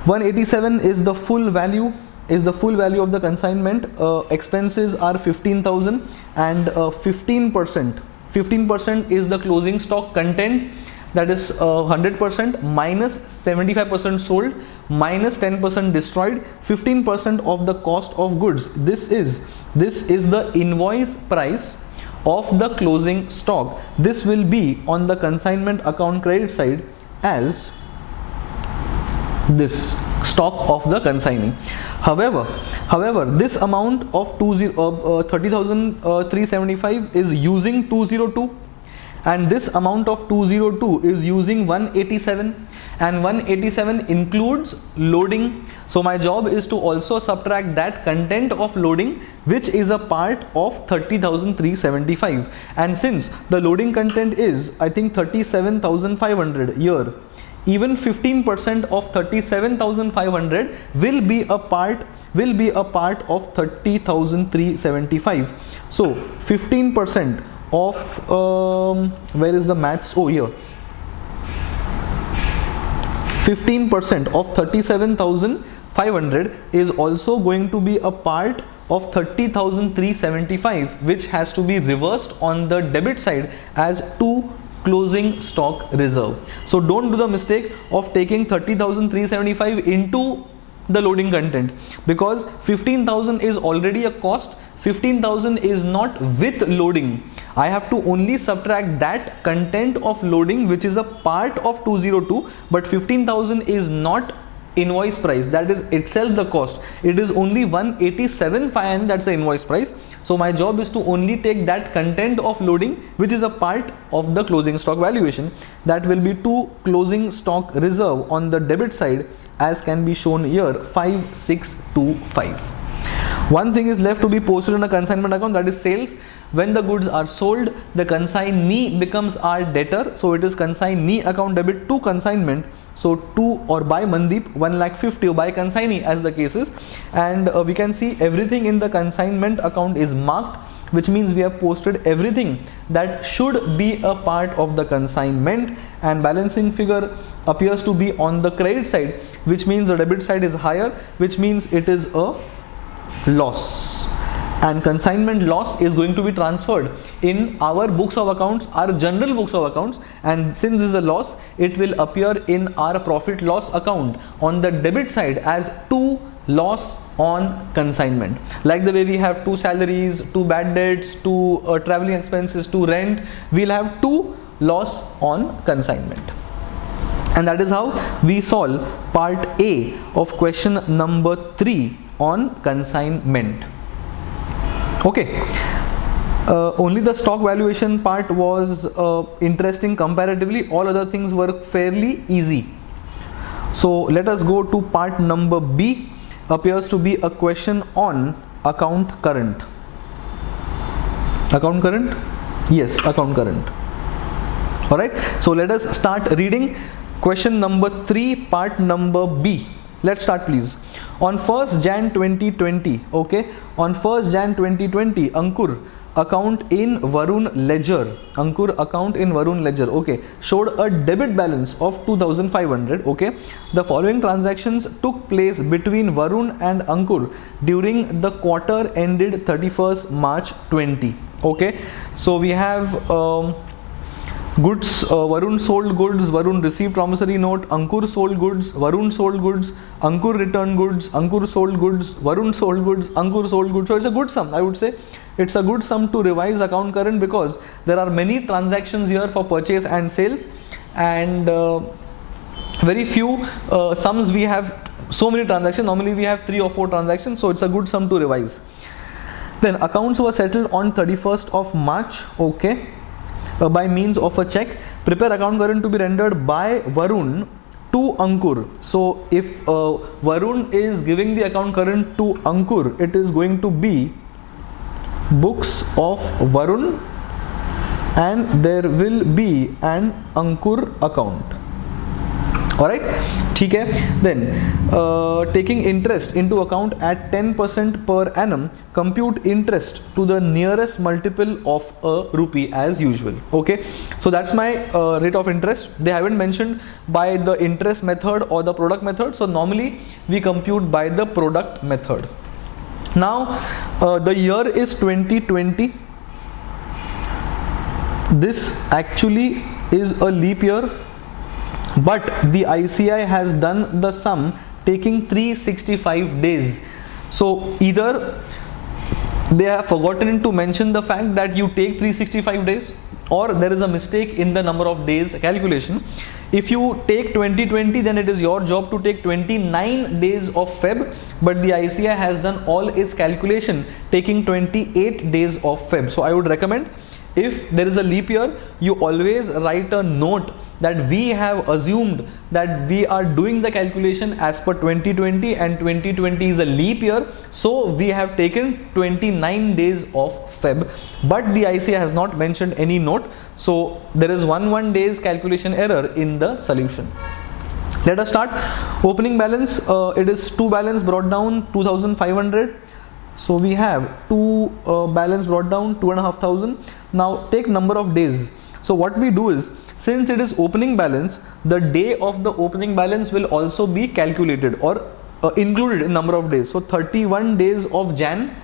187 is the full value of the consignment. Expenses are 15,000, and 15% is the closing stock content, that is 100% minus 75% sold minus 10% destroyed, 15% of the cost of goods. This is the invoice price of the closing stock. This will be on the consignment account credit side as this stock of the consignee. However, this amount of 30,375 is using 202, and this amount of 202 is using 187, and 187 includes loading. So my job is to also subtract that content of loading, which is a part of 30,375, and since the loading content is I think 37,500 here, even 15% of 37,500 will be a part of 30,375. So 15% of where is the maths? Oh, here. 15% of 37,500 is also going to be a part of 30,375, which has to be reversed on the debit side as to closing stock reserve. So don't do the mistake of taking 30,375 into the loading content, because 15,000 is already a cost. 15,000 is not with loading. I have to only subtract that content of loading, which is a part of 202, but 15,000 is not invoice price, that is itself the cost. It is only 187,500, that's the invoice price. So my job is to only take that content of loading, which is a part of the closing stock valuation. That will be to closing stock reserve on the debit side, as can be shown here, 5625. One thing is left to be posted in a consignment account, that is sales. When the goods are sold, the consignee becomes our debtor, so it is consignee account debit to consignment. So to or by Mandeep 1,50,000 or by consignee as the case is, and we can see everything in the consignment account is marked, which means we have posted everything that should be a part of the consignment, and balancing figure appears to be on the credit side, which means the debit side is higher, which means it is a loss, and consignment loss is going to be transferred in our books of accounts, our general books of accounts, and since this is a loss, it will appear in our profit loss account on the debit side as 2 loss on consignment. Like the way we have 2 salaries, 2 bad debts, 2 traveling expenses, 2 rent, we'll have 2 loss on consignment. And that is how we solve part A of question number 3 on consignment. Okay, only the stock valuation part was interesting comparatively. All other things were fairly easy. So let us go to part number B. Appears to be a question on account current. Account current? Yes, account current. Alright, so let us start reading question number 3, part number B. Let's start please. On 1st Jan 2020, okay, on 1st Jan 2020, Ankur account in Varun ledger, okay, showed a debit balance of 2,500, okay. The following transactions took place between Varun and Ankur during the quarter ended 31st March 20, okay. So we have goods, Varun sold goods, Varun received promissory note, Ankur sold goods, Varun sold goods, Ankur returned goods, Ankur sold goods, Varun sold goods, Ankur sold goods. So it's a good sum, I would say. It's a good sum to revise account current because there are many transactions here for purchase and sales, and very few sums we have so many transactions. Normally we have 3 or 4 transactions, so it's a good sum to revise. Then accounts were settled on 31st of March, okay. By means of a check. Prepare account current to be rendered by Varun to Ankur. So if Varun is giving the account current to Ankur, it is going to be books of Varun and there will be an Ankur account. Alright, ठीक है. Then taking interest into account at 10% per annum, compute interest to the nearest multiple of a rupee as usual. Okay, so that's my rate of interest. They haven't mentioned by the interest method or the product method, so normally we compute by the product method. Now the year is 2020. This actually is a leap year, but the ICI has done the sum taking 365 days. So either they have forgotten to mention the fact that you take 365 days, or there is a mistake in the number of days calculation. If you take 2020, then it is your job to take 29 days of Feb, but the ICI has done all its calculation taking 28 days of Feb. So I would recommend, if there is a leap year, you always write a note that we have assumed that we are doing the calculation as per 2020 and 2020 is a leap year, so we have taken 29 days of Feb, but the ICI has not mentioned any note, so there is one days calculation error in the solution. Let us start. Opening balance, it is 2 balance brought down 2,500. So we have 2 balance brought down 2,500. Now take number of days. So what we do is, since it is opening balance, the day of the opening balance will also be calculated or included in number of days. So 31 days of Jan,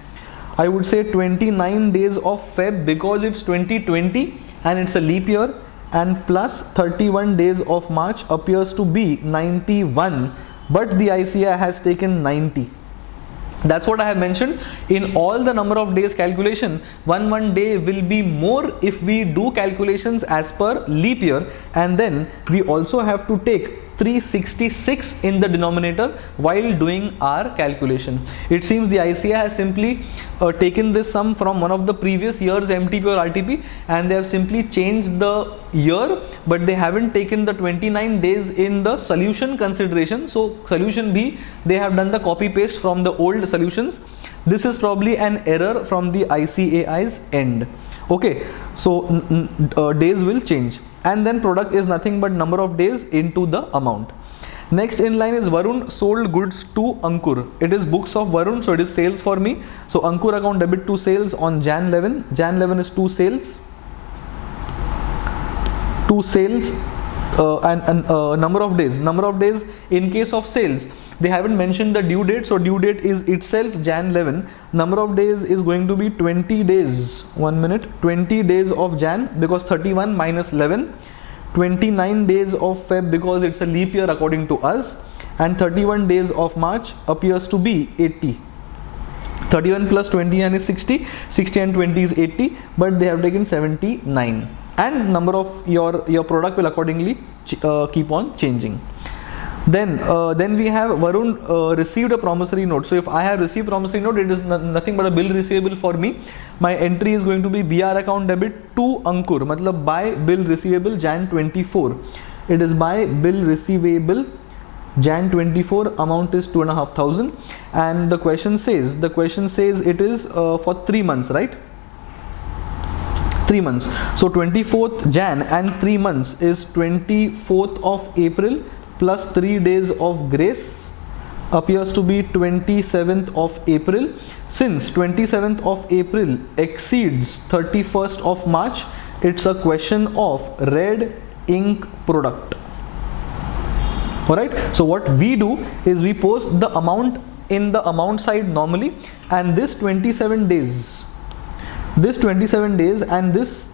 I would say 29 days of Feb because it's 2020 and it's a leap year, and plus 31 days of March appears to be 91, but the ICI has taken 90. That's what I have mentioned. In all the number of days calculation, one day will be more if we do calculations as per leap year, and then we also have to take 366 in the denominator while doing our calculation. It seems the ICI has simply taken this sum from one of the previous years MTP or RTP, and they have simply changed the year, but they haven't taken the 29 days in the solution consideration. So solution B, they have done the copy paste from the old solutions. This is probably an error from the ICAI's end. Okay, so days will change, and then product is nothing but number of days into the amount. Next in line is Varun sold goods to Ankur. It is books of Varun, so it is sales for me. So Ankur account debit to sales on Jan 11. Jan 11 is 2 sales. 2 sales and number of days. Number of days in case of sales, they haven't mentioned the due date, so due date is itself Jan 11. Number of days is going to be 20 days. 1 minute. 20 days of Jan because 31 minus 11. 29 days of Feb because it's a leap year according to us, and 31 days of March appears to be 80. 31 plus 29 is 60, 60 and 20 is 80, but they have taken 79, and number of your product will accordingly keep on changing. Then we have Varun received a promissory note. So if I have received promissory note, it is nothing but a bill receivable for me. My entry is going to be BR account debit to Ankur, matlab by bill receivable Jan 24. It is by bill receivable Jan 24, amount is 2,500, and the question says it is for 3 months, right? 3 months. So 24th Jan and 3 months is 24th of April plus 3 days of grace appears to be 27th of April. Since 27th of April exceeds 31st of March, it's a question of red ink product. Alright, so what we do is we post the amount in the amount side normally, and this 27 days and this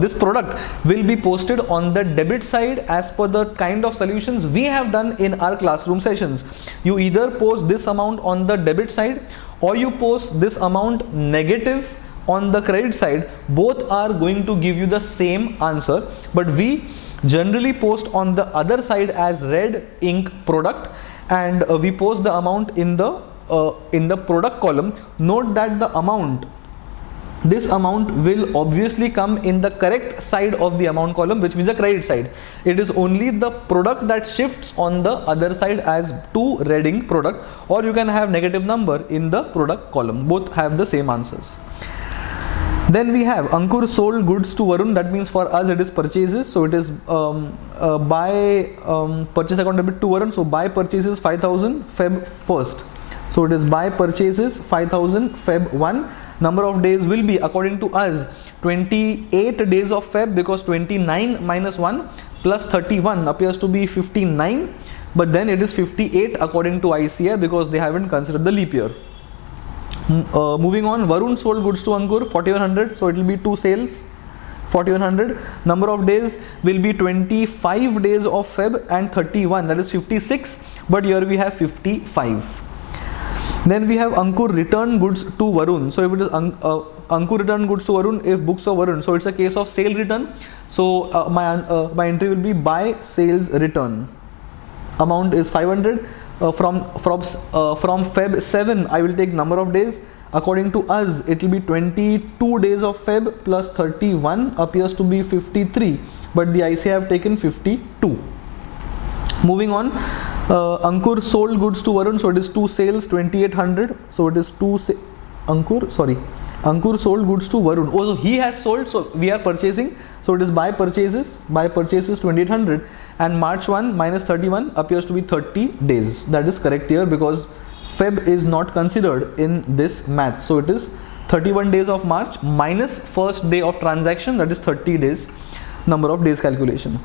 this product will be posted on the debit side as per the kind of solutions we have done in our classroom sessions. You either post this amount on the debit side or you post this amount negative on the credit side. Both are going to give you the same answer, but we generally post on the other side as red ink product, and we post the amount in the product column. Note that the amount, this amount will obviously come in the correct side of the amount column, which means the credit side. It is only the product that shifts on the other side as to red ink product, or you can have negative number in the product column. Both have the same answers. Then we have Ankur sold goods to Varun. That means for us it is purchases, so it is by purchase account debit to Varun. So buy purchases 5,000 Feb 1st. So it is buy purchases 5,000 Feb 1. Number of days will be according to us 28 days of Feb because 29 minus 1 plus 31 appears to be 59, but then it is 58 according to ICA because they haven't considered the leap year. Moving on, Varun sold goods to Ankur 4,100, so it will be 2 sales 4,100. Number of days will be 25 days of Feb and 31, that is 56, but here we have 55. Then we have Ankur return goods to Varun. So if it is Ankur return goods to Varun, if books of Varun, so it's a case of sale return. So my entry will be buy sales return. Amount is 500. From Feb 7, I will take number of days. According to us, it will be 22 days of Feb plus 31 appears to be 53, but the IC have taken 52. Moving on, Ankur sold goods to Varun, so it is 2 sales 2,800. So it is Ankur sold goods to Varun. Oh, so he has sold, so we are purchasing. So it is buy purchases 2,800, and March 1 minus 31 appears to be 30 days. That is correct here because Feb is not considered in this math. So it is 31 days of March minus first day of transaction, that is 30 days. Number of days calculation.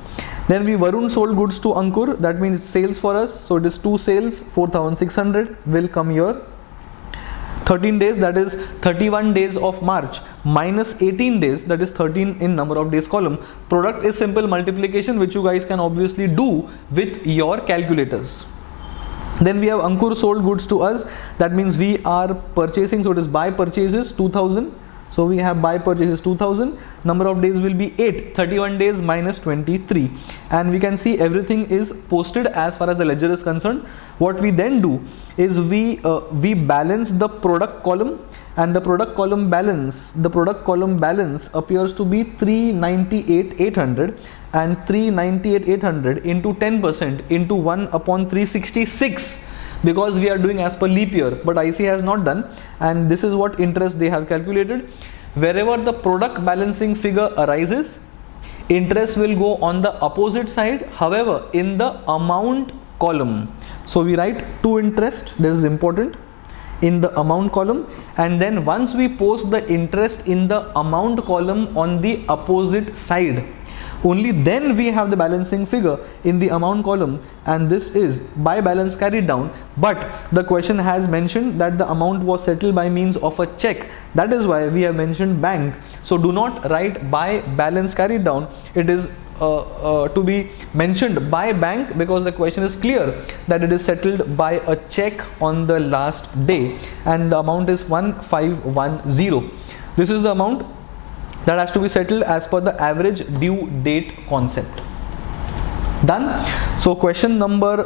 Then we Varun sold goods to Ankur, that means sales for us, so it is 2 sales 4,600 will come here. 13 days, that is 31 days of March minus 18 days, that is 13 in number of days column. Product is simple multiplication, which you guys can obviously do with your calculators. Then we have Ankur sold goods to us, that means we are purchasing, so it is buy purchases 2,000. So we have buy purchases 2,000, number of days will be 8, 31 days minus 23, and we can see everything is posted as far as the ledger is concerned. What we then do is we balance the product column, and the product column balance appears to be 398,800, and 398,800 into 10% into 1 upon 366 because we are doing as per leap year, but IC has not done, and this is what interest they have calculated. Wherever the product balancing figure arises, interest will go on the opposite side, however in the amount column. So we write to interest, this is important, in the amount column, and then once we post the interest in the amount column on the opposite side, only then we have the balancing figure in the amount column, and this is by balance carried down. But the question has mentioned that the amount was settled by means of a check, that is why we have mentioned bank. So do not write by balance carried down, it is to be mentioned by bank, because the question is clear that it is settled by a check on the last day, and the amount is 1510. This is the amount that has to be settled as per the average due date concept. Done. So question number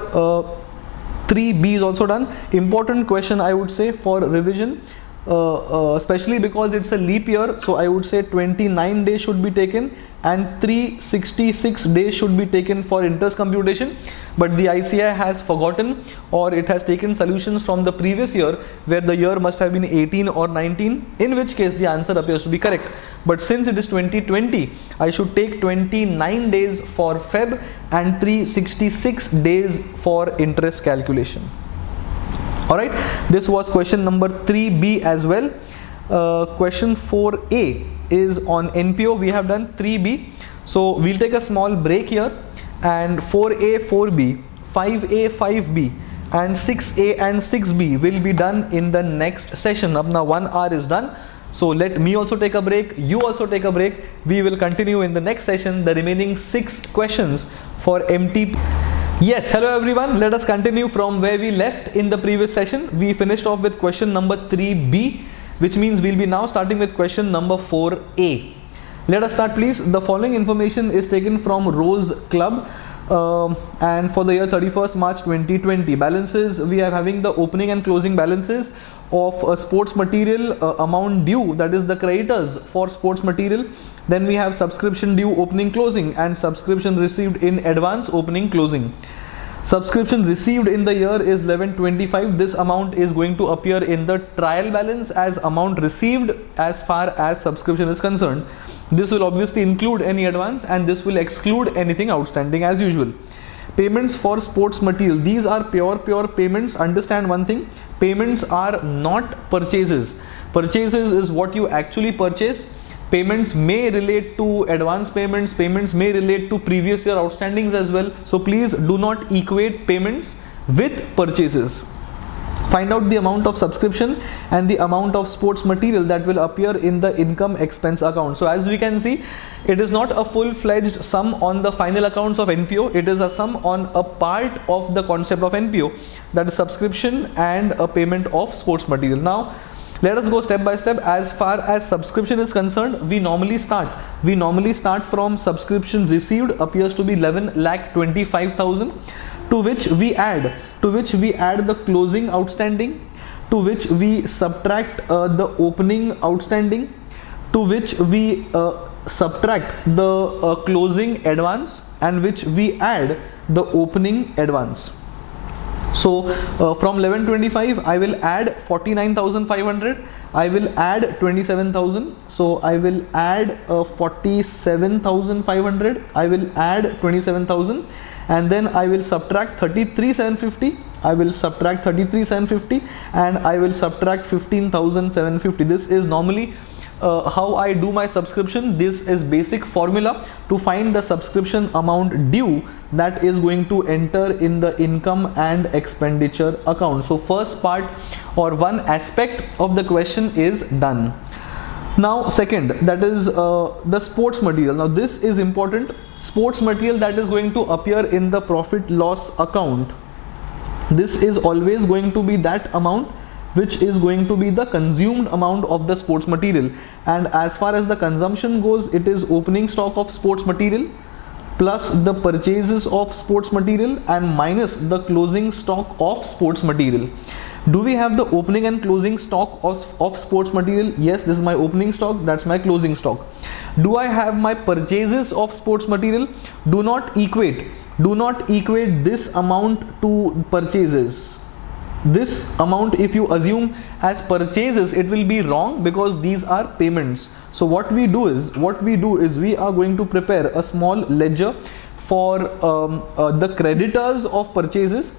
3B is also done. Important question, I would say, for revision, especially because it's a leap year. So I would say 29 days should be taken and 366 days should be taken for interest computation, but the ICI has forgotten, or it has taken solutions from the previous year where the year must have been 18 or 19, in which case the answer appears to be correct. But since it is 2020, I should take 29 days for Feb and 366 days for interest calculation. Alright, this was question number 3B as well. Question 4A is on NPO. We have done 3B, so we'll take a small break here, and 4A, 4B, 5A, 5B and 6A and 6B will be done in the next session. Now 1 hour is done, so let me also take a break, you also take a break. We will continue in the next session the remaining 6 questions for MTP. Yes, hello everyone, let us continue from where we left in the previous session. We finished off with question number 3B, which means we'll be now starting with question number 4A. Let us start please. The following information is taken from Rose Club and for the year 31st March 2020. Balances, we are having the opening and closing balances of sports material amount due, that is the creditors for sports material. Then we have subscription due, opening, closing, and subscription received in advance, opening, closing. Subscription received in the year is 1125. This amount is going to appear in the trial balance as amount received as far as subscription is concerned. This will obviously include any advance, and this will exclude anything outstanding as usual. Payments for sports material, these are pure payments. Understand one thing, payments are not purchases. Purchases is what you actually purchase. Payments may relate to advance payments, payments may relate to previous year outstandings as well. So please do not equate payments with purchases. Find out the amount of subscription and the amount of sports material that will appear in the income expense account. So as we can see, it is not a full-fledged sum on the final accounts of NPO. It is a sum on a part of the concept of NPO, that is subscription and a payment of sports material. Now let us go step by step. As far as subscription is concerned, we normally start from subscription received appears to be 11,25,000, to which we add the closing outstanding, to which we subtract the opening outstanding, to which we subtract the closing advance, and which we add the opening advance. So from 1125 I will add 49,500, I will add 27,000, so I will add 47,500, I will add 27,000, and then I will subtract 33,750, I will subtract 33,750, and I will subtract 15,750. This is normally how I do my subscription. This is basic formula to find the subscription amount due that is going to enter in the income and expenditure account. So first part or one aspect of the question is done. Now second, that is the sports material. Now this is important. Sports material that is going to appear in the profit loss account, this is always going to be that amount which is going to be the consumed amount of the sports material. And as far as the consumption goes, it is opening stock of sports material plus the purchases of sports material and minus the closing stock of sports material. Do we have the opening and closing stock of sports material? Yes, this is my opening stock, that's my closing stock. Do I have my purchases of sports material? Do not equate this amount to purchases. this amount, if you assume as purchases, it will be wrong because these are payments. So what we do is we are going to prepare a small ledger for the creditors of purchases.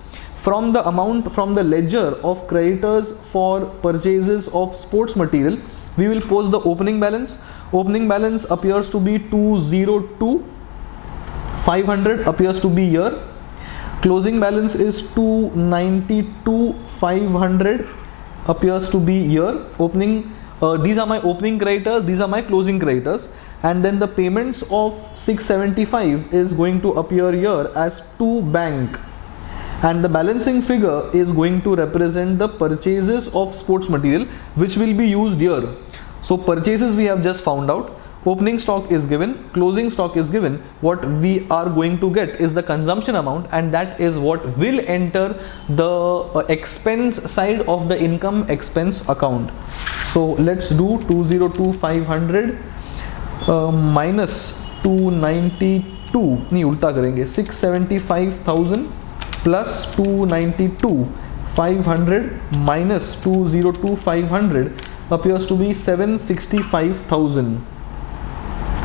From the amount from the ledger of creditors for purchases of sports material, we will post the opening balance. Opening balance appears to be 202,500 appears to be here. Closing balance is 292,500 appears to be here. Opening, these are my opening creditors, these are my closing creditors, and then the payments of 675 is going to appear here as to bank, and the balancing figure is going to represent the purchases of sports material which will be used here. So purchases we have just found out, opening stock is given, closing stock is given. What we are going to get is the consumption amount, and that is what will enter the expense side of the income expense account. So let's do 202,500 minus 292, नहीं उल्टा करेंगे, 675,000 plus 292,500 minus 202,500 appears to be 765,000.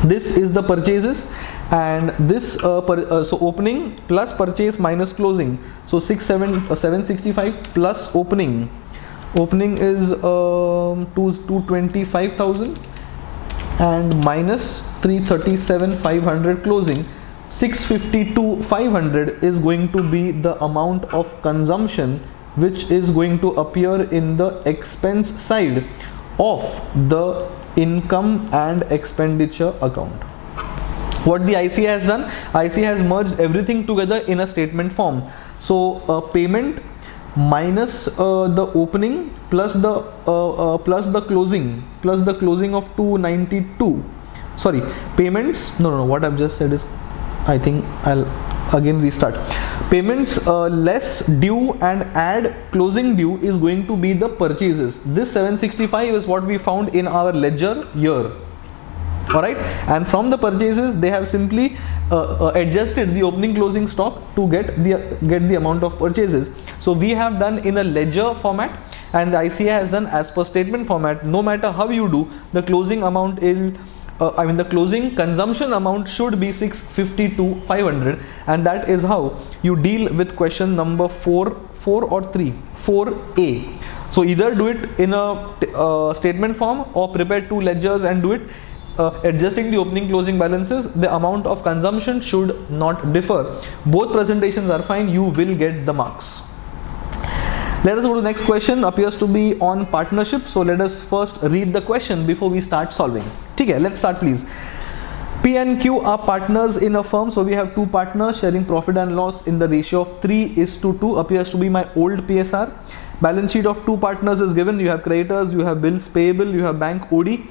This is the purchases, and this so opening plus purchase minus closing. So 765 plus opening is 225,000 and minus 337,500 closing. 652,500 is going to be the amount of consumption which is going to appear in the expense side of the income and expenditure account. What the ICA has done, ICA has merged everything together in a statement form. So payment minus the opening plus the closing of 292. Sorry, payments. No. What I've just said is, I think I'll again restart. Payments less due and add closing due is going to be the purchases. This 765 is what we found in our ledger here. Alright, and from the purchases they have simply adjusted the opening closing stock to get the amount of purchases. So we have done in a ledger format, and the ICA has done as per statement format. No matter how you do, the closing amount is the closing consumption amount should be 652,500, and that is how you deal with question number 4 or 4A. So either do it in a statement form or prepare two ledgers and do it adjusting the opening closing balances. The amount of consumption should not differ. Both presentations are fine, you will get the marks. Let us go to the next question, appears to be on partnership. So let us first read the question before we start solving. Okay, let's start please. P and Q are partners in a firm. So we have two partners sharing profit and loss in the ratio of 3:2, appears to be my old PSR. Balance sheet of two partners is given. You have creditors, you have bills payable, you have bank OD,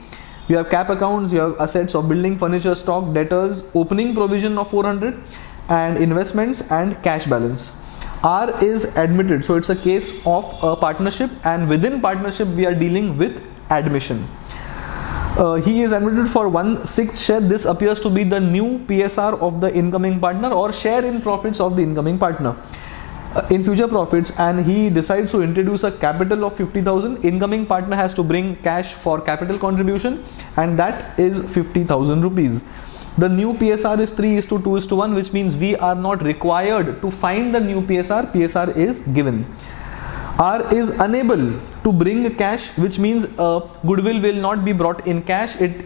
you have cap accounts, you have assets of building, furniture, stock, debtors, opening provision of 400, and investments and cash balance. R is admitted, so it's a case of a partnership, and within partnership we are dealing with admission. He is admitted for 1/6 share. This appears to be the new PSR of the incoming partner, or share in profits of the incoming partner in future profits, and he decides to introduce a capital of 50,000. Incoming partner has to bring cash for capital contribution, and that is 50,000 rupees. The new PSR is 3:2:1, which means we are not required to find the new PSR. PSR is given. R is unable to bring cash, which means goodwill will not be brought in cash. It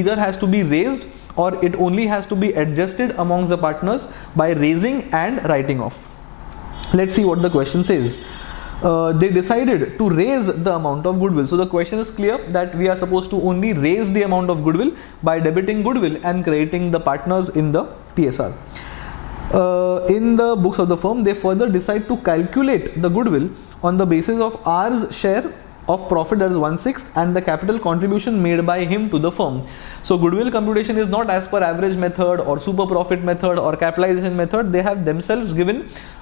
either has to be raised or it only has to be adjusted amongst the partners by raising and writing off. Let's see what the question says. They decided to raise the amount of goodwill. So the question is clear that we are supposed to only raise the amount of goodwill by debiting goodwill and crediting the partners in the PSR. In the books of the firm, they further decide to calculate the goodwill on the basis of R's share of profit, that is 1/6, and the capital contribution made by him to the firm. So goodwill computation is not as per average method or super profit method or capitalization method. They have themselves given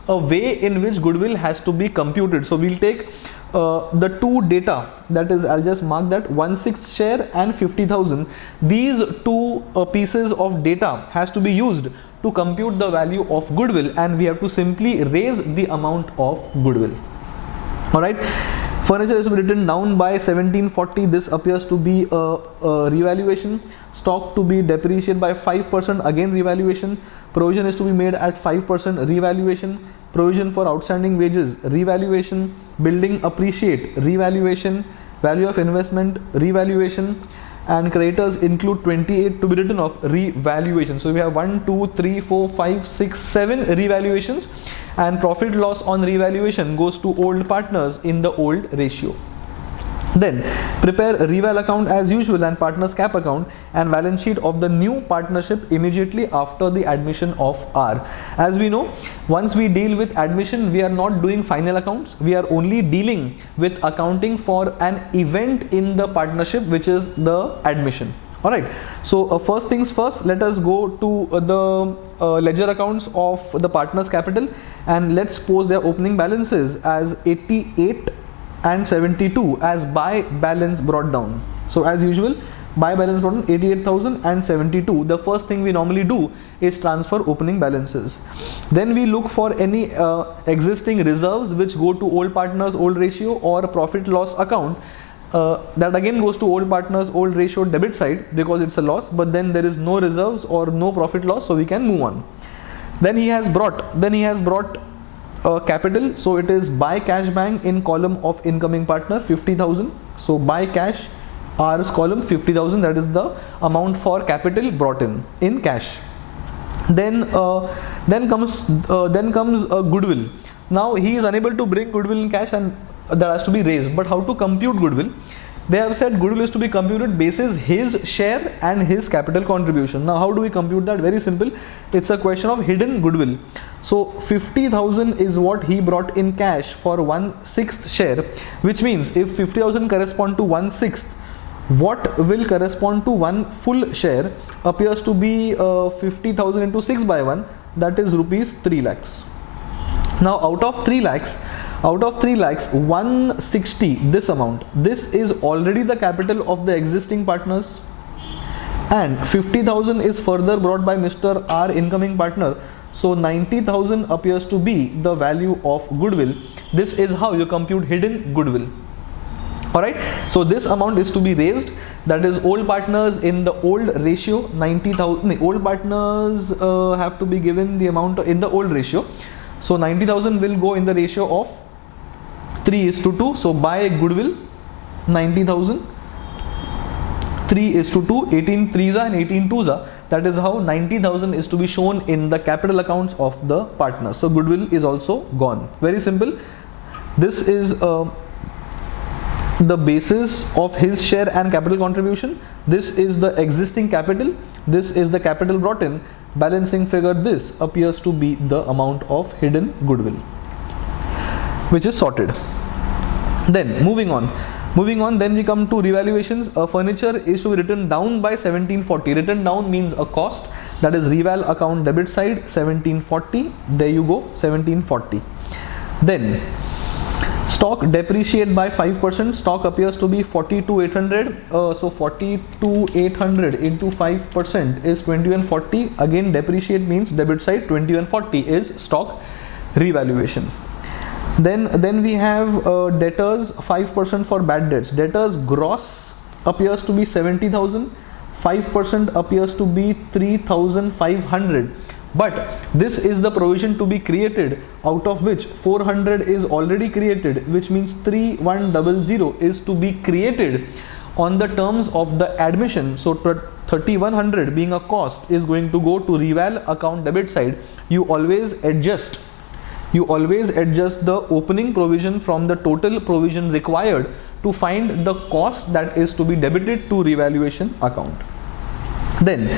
a way in which goodwill has to be computed. So we'll take the two data, that is, I'll just mark that 1/6 share and 50,000. These two pieces of data has to be used to compute the value of goodwill, and we have to simply raise the amount of goodwill. Alright, furniture is to be written down by 1740. This appears to be a revaluation. Stock to be depreciated by 5%, again revaluation. Provision is to be made at 5%, revaluation. Provision for outstanding wages, revaluation. Building appreciate, revaluation. Value of investment, revaluation. And creditors include 28 to be written off, revaluation. So we have 1, 2, 3, 4, 5, 6, 7 revaluations, and profit loss on revaluation goes to old partners in the old ratio. Then prepare reval account as usual and partners cap account and balance sheet of the new partnership immediately after the admission of R. As we know, once we deal with admission, we are not doing final accounts. We are only dealing with accounting for an event in the partnership, which is the admission. Alright, so first things first, let us go to the ledger accounts of the partners capital, and let's suppose their opening balances as 88 and 72 as buy balance brought down. So as usual, buy balance brought down 88,000 and 72. The first thing we normally do is transfer opening balances. Then we look for any existing reserves which go to old partners old ratio or profit loss account. That again goes to old partners old ratio debit side because it's a loss, but then there is no reserves or no profit loss, so we can move on. Then he has brought capital, so it is buy cash bank in column of incoming partner 50,000. So buy cash R's column 50,000, that is the amount for capital brought in cash. Then comes goodwill. Now he is unable to bring goodwill in cash and that has to be raised. But how to compute goodwill? They have said goodwill is to be computed basis his share and his capital contribution. Now how do we compute that? Very simple. It's a question of hidden goodwill. So 50,000 is what he brought in cash for 1/6 share, which means if 50,000 correspond to 1/6, what will correspond to 1 full share appears to be 50,000 into 6 by 1, that is rupees 3 lakhs. Now out of 3 lakhs, 160, this amount, this is already the capital of the existing partners, and 50,000 is further brought by Mr. R incoming partner. So 90,000 appears to be the value of goodwill. This is how you compute hidden goodwill. Alright, so this amount is to be raised, that is old partners in the old ratio 90,000. Old partners have to be given the amount in the old ratio. So 90,000 will go in the ratio of 3:2. So by goodwill 90,000, 3:2, 18 3s and 18 2s. That is how 90,000 is to be shown in the capital accounts of the partners. So goodwill is also gone. Very simple. This is the basis of his share and capital contribution. This is the existing capital. This is the capital brought in. Balancing figure, this appears to be the amount of hidden goodwill, which is sorted. Then moving on, then we come to revaluations. Furniture is to be written down by 1740. Written down means a cost, that is reval account debit side 1740. There you go, 1740. Then stock depreciate by 5%. Stock appears to be 42,800. So 42,800 into 5% is 2140. Again depreciate means debit side, 2140 is stock revaluation. Then we have debtors 5% for bad debts. Debtors gross appears to be 70,000. 5% appears to be 3,500. But this is the provision to be created, out of which 400 is already created, which means 3,100 is to be created on the terms of the admission. So 3,100 being a cost is going to go to reval account debit side. You always adjust the opening provision from the total provision required to find the cost that is to be debited to revaluation account. Then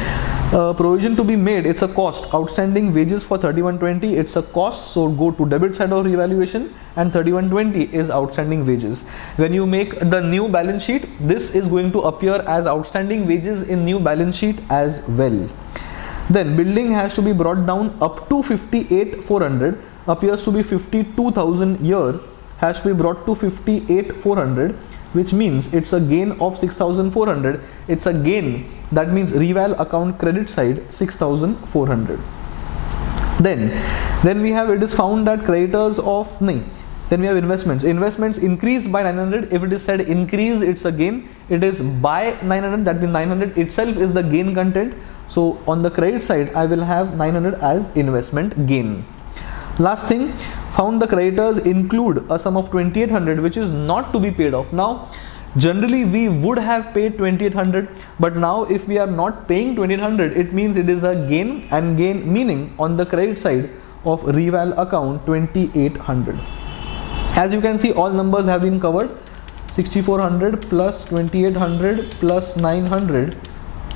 provision to be made, it's a cost. Outstanding wages for 3,120, it's a cost, so go to debit side of revaluation, and 3,120 is outstanding wages. When you make the new balance sheet, this is going to appear as outstanding wages in new balance sheet as well. Then building has to be brought down up to 58,400, appears to be 52,000 here, has to be brought to 58,400, which means it's a gain of 6,400. It's a gain, that means reval account credit side 6,400. Then we have, it is found that creditors of Then we have investments. Investments increased by 900. If it is said increase, it's a gain. It is by 900, that means 900 itself is the gain content. So on the credit side, I will have 900 as investment gain. Last thing, found the creditors include a sum of 2800 which is not to be paid off. Now generally we would have paid 2800, but now if we are not paying 2800, it means it is a gain, and gain meaning on the credit side of reval account 2800. As you can see, all numbers have been covered. 6400 plus 2800 plus 900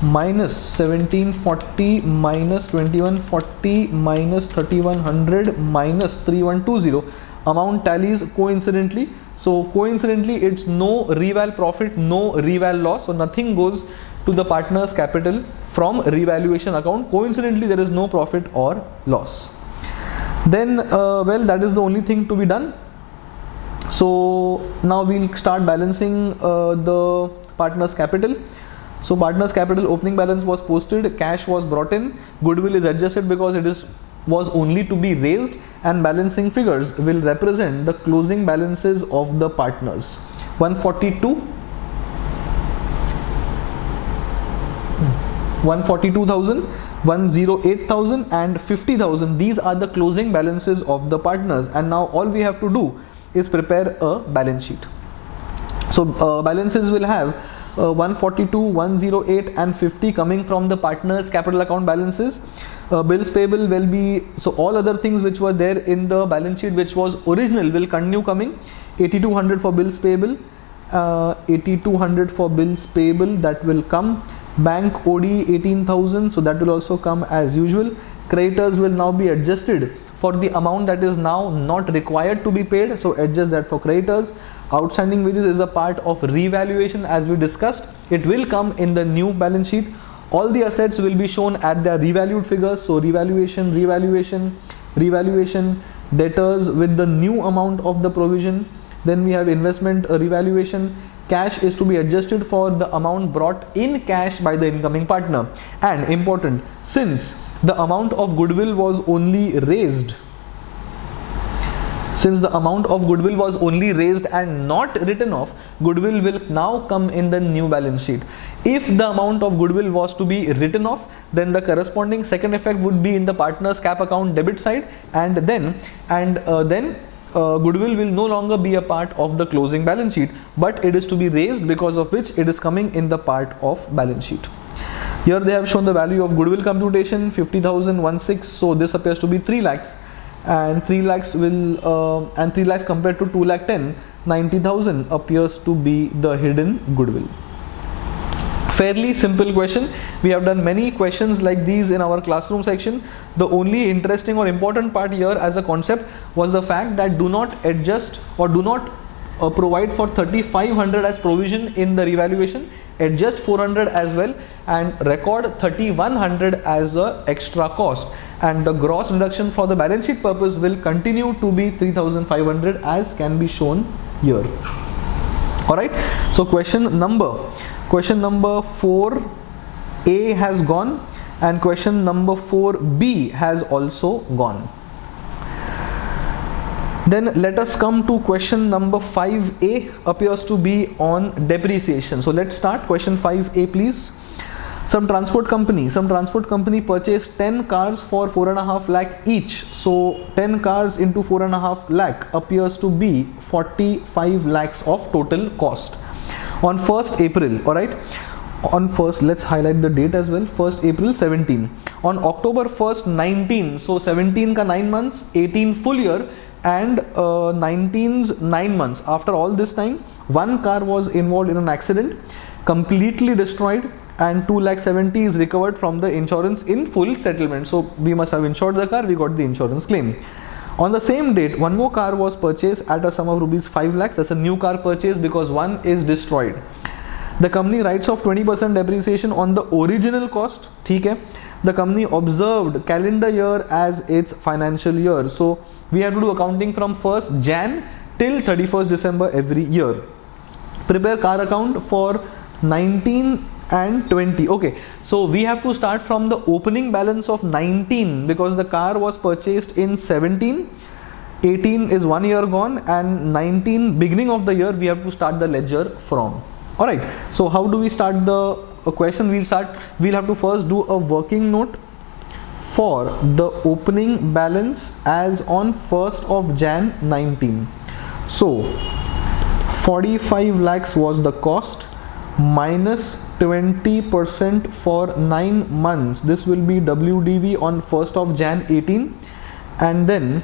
minus 1740 minus 2140 minus 3100 minus 3120. Amount tallies coincidentally. So coincidentally, it's no reval profit, no reval loss. So nothing goes to the partner's capital from revaluation account. Coincidentally, there is no profit or loss. Then well, that is the only thing to be done. So now we'll start balancing the partner's capital. So partner's capital opening balance was posted, cash was brought in, goodwill is adjusted because it was only to be raised, and balancing figures will represent the closing balances of the partners. 142, 142,000, 108,000 and 50,000. These are the closing balances of the partners, and now all we have to do is prepare a balance sheet. So balances will have 142, 108 and 50 coming from the partners capital account balances. Bills payable will be, so all other things which were there in the balance sheet which was original will continue coming. 8200 for bills payable, 8200 for bills payable, that will come. Bank OD 18,000, so that will also come as usual. Creditors will now be adjusted for the amount that is now not required to be paid, so adjust that for creditors. Outstanding wages is a part of revaluation, as we discussed. It will come in the new balance sheet. All the assets will be shown at their revalued figures, so revaluation, debtors with the new amount of the provision. Then we have investment revaluation. Cash is to be adjusted for the amount brought in cash by the incoming partner. And important, since the amount of goodwill was only raised, and not written off, goodwill will now come in the new balance sheet. If the amount of goodwill was to be written off, then the corresponding second effect would be in the partner's cap account debit side, and then goodwill will no longer be a part of the closing balance sheet, but it is to be raised, because of which it is coming in the part of balance sheet. Here they have shown the value of goodwill computation, 50,016, so this appears to be 3 lakhs, and 3 lakhs will and 3 lakhs compared to 2 lakh 10, 90,000 appears to be the hidden goodwill. Fairly simple question. We have done many questions like these in our classroom section. The only interesting or important part here as a concept was the fact that do not adjust or do not provide for 3,500 as provision in the revaluation. Adjust 400 as well and record 3,100 as a extra cost, and the gross deduction for the balance sheet purpose will continue to be 3,500 as can be shown here. Alright, so question number 4A has gone, and question number 4B has also gone. Then let us come to question number 5A, appears to be on depreciation. So let's start question 5A please. Some transport company purchased 10 cars for 4.5 lakh each. So 10 cars into 4.5 lakh appears to be 45 lakhs of total cost. On 1st April, alright, on 1st, let's highlight the date as well, 1st April 17. On October 1st 19, so 17 ka 9 months, 18 full year, and 19's 9 months. After all this time, one car was involved in an accident, completely destroyed, and 2,70,000 is recovered from the insurance in full settlement. So we must have insured the car, we got the insurance claim. On the same date, one more car was purchased at a sum of rupees 5 lakhs. That's a new car purchase because one is destroyed. The company writes off 20% depreciation on the original cost. Okay. The company observed calendar year as its financial year. So we have to do accounting from 1st Jan till 31st December every year. Prepare car account for 19 and 20. Okay, so we have to start from the opening balance of 19 because the car was purchased in 17. 18 is 1 year gone, and 19 beginning of the year we have to start the ledger from. Alright, so how do we start the question? We'll have to first do a working note for the opening balance as on 1st of Jan 19. So 45 lakhs was the cost minus 20% for 9 months. This will be WDV on 1st of Jan 18, and then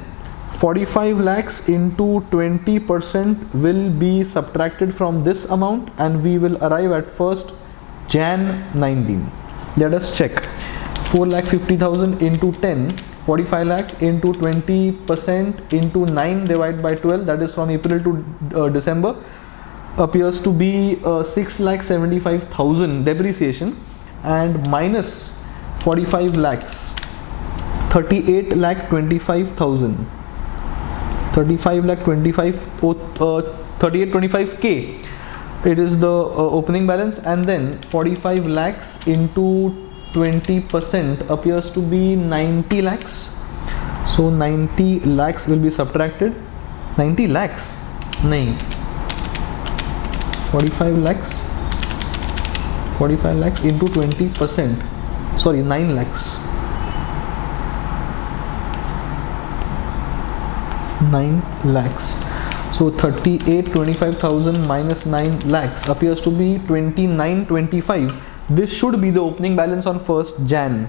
45 lakhs into 20% will be subtracted from this amount, and we will arrive at 1st Jan 19. Let us check. 4,50,000 into 10, 45 lakh into 20% into 9 divided by 12, that is from April to December, appears to be 6,75,000 depreciation, and minus 45 lakhs, 38,25,000. 3825k, it is the opening balance, and then 45 lakhs into 20% appears to be 90 lakhs. So 90 lakhs will be subtracted. 90 lakhs? No. 45 lakhs into 20%. Sorry, 9 lakhs. 9 lakhs. So 38,25,000 minus 9 lakhs appears to be 29,25. This should be the opening balance on 1st Jan.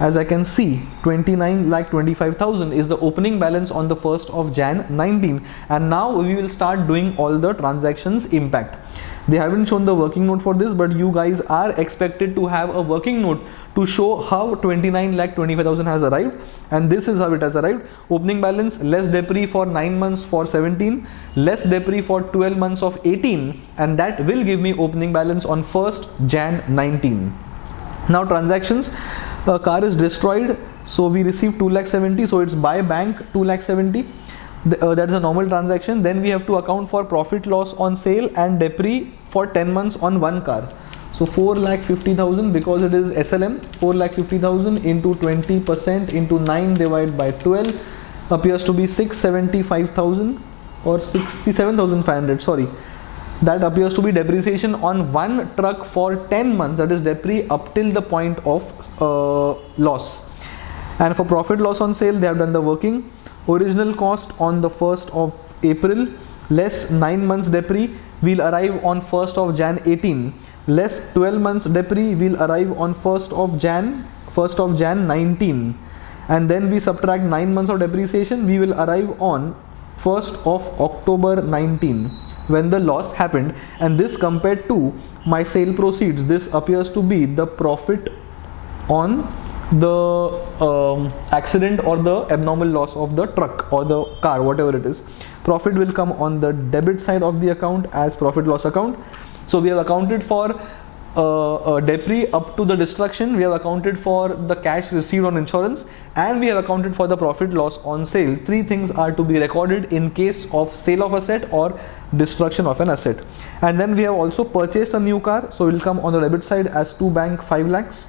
As I can see, 29,25,000 is the opening balance on the 1st of Jan 19, and now we will start doing all the transactions impact. They haven't shown the working note for this, but you guys are expected to have a working note to show how 29,25,000 has arrived, and this is how it has arrived. Opening balance less depre for 9 months for 17, less depre for 12 months of 18, and that will give me opening balance on 1st Jan 19. Now transactions, a car is destroyed, so we receive 2,70,000, so it's by bank 2,70,000. That is a normal transaction. Then we have to account for profit loss on sale and depre for 10 months on one car. So 4,50,000, because it is SLM, 4,50,000 into 20% into 9 divided by 12 appears to be 675,000 or 67,500, sorry. That appears to be depreciation on one truck for 10 months, that is depre up till the point of loss. And for profit loss on sale, they have done the working. Original cost on the 1st of April less 9 months depre will arrive on 1st of Jan 18, less 12 months depre will arrive on 1st of Jan 19, and then we subtract 9 months of depreciation, we will arrive on 1st of October 19 when the loss happened. And this compared to my sale proceeds, this appears to be the profit on the accident or the abnormal loss of the truck or the car, whatever it is. Profit will come on the debit side of the account as profit loss account. So we have accounted for depre up to the destruction, we have accounted for the cash received on insurance, and we have accounted for the profit loss on sale. Three things are to be recorded in case of sale of asset or destruction of an asset. And then we have also purchased a new car, so it will come on the debit side as to bank 5 lakhs.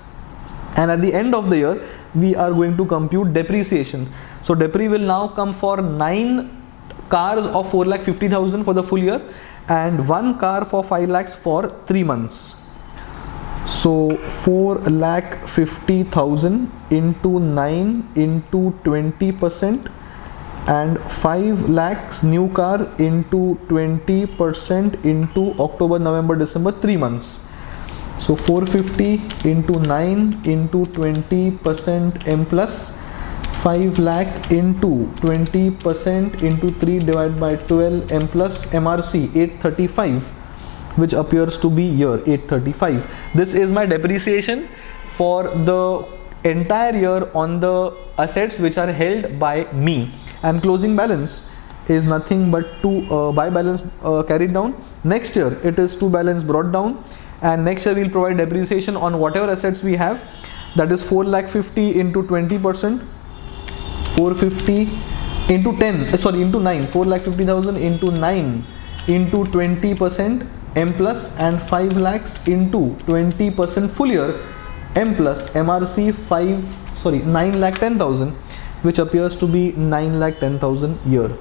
And at the end of the year, we are going to compute depreciation. So depre will now come for 9 cars of 4,50,000 for the full year, and 1 car for 5 lakhs for 3 months. So 4,50,000 into 9 into 20%, and 5 lakhs new car into 20% into October, November, December, 3 months. So 450 into 9 into 20% M plus 5 lakh into 20% into 3 divided by 12 M plus MRC 835, which appears to be here 835. This is my depreciation for the entire year on the assets which are held by me. And closing balance is nothing but to buy balance carried down. Next year it is to balance brought down, and next year we will provide depreciation on whatever assets we have, that is 4,50,000 into 20%, 450 into 10, sorry, into 9, 4,50,000 into 9 into 20% M plus, and 5 lakhs into 20% full year M plus MRC 9,10,000, which appears to be 9,10,000 year.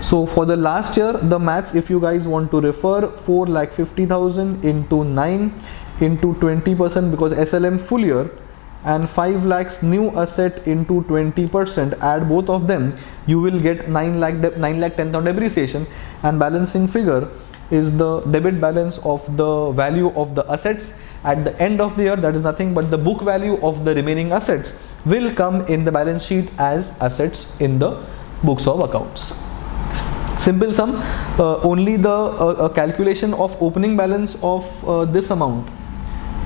So for the last year, the maths, if you guys want to refer, 4,50,000 into 9 into 20%, because SLM full year, and 5 lakhs new asset into 20%, add both of them, you will get 9,10,000 depreciation, and balancing figure is the debit balance of the value of the assets at the end of the year. That is nothing but the book value of the remaining assets will come in the balance sheet as assets in the books of accounts. Simple sum. Only the calculation of opening balance of this amount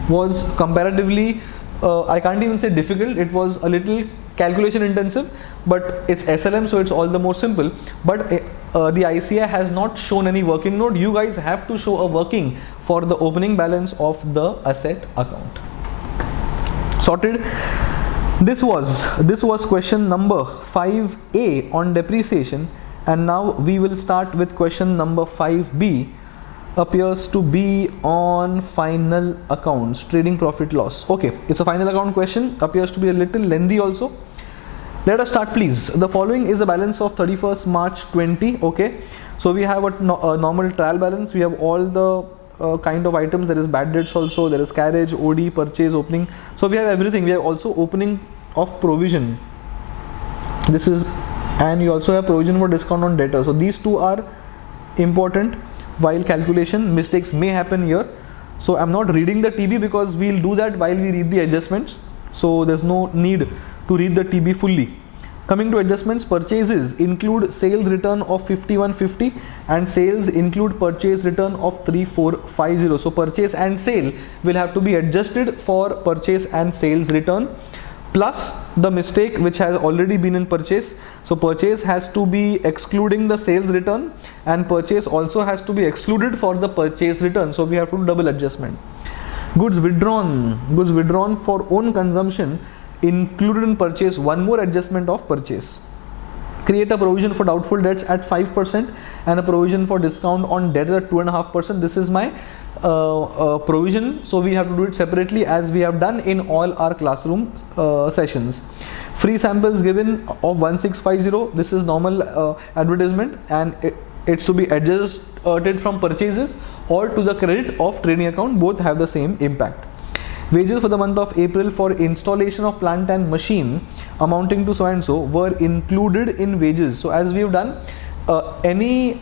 was comparatively, I can't even say difficult, it was a little calculation intensive, but it's SLM, so it's all the more simple. But the ICI has not shown any working note. You guys have to show a working for the opening balance of the asset account. Sorted. This was question number 5A on depreciation, and now we will start with question number 5B, appears to be on final accounts, trading profit loss. Okay, it's a final account question, appears to be a little lengthy also. Let us start, please. The following is the balance of 31st March 20. Okay, so we have a normal trial balance. We have all the kind of items. There is bad debts also, there is carriage, OD, purchase, opening. So we have everything. We have also opening of provision. This is, and you also have provision for discount on debtor. So these two are important while calculation. Mistakes may happen here. So I'm not reading the TB because we'll do that while we read the adjustments. So there's no need to read the TB fully. Coming to adjustments, purchases include sales return of 5150 and sales include purchase return of 3450. So purchase and sale will have to be adjusted for purchase and sales return, plus the mistake which has already been in purchase. So purchase has to be excluding the sales return, and purchase also has to be excluded for the purchase return. So we have to do double adjustment. Goods withdrawn for own consumption included in purchase, one more adjustment of purchase. Create a provision for doubtful debts at 5% and a provision for discount on debt at 2.5%. This is my provision, so we have to do it separately as we have done in all our classroom sessions. Free samples given of 1650. This is normal advertisement, and it's to be adjusted from purchases or to the credit of trading account. Both have the same impact. Wages for the month of April for installation of plant and machine amounting to so and so were included in wages. So as we have done, any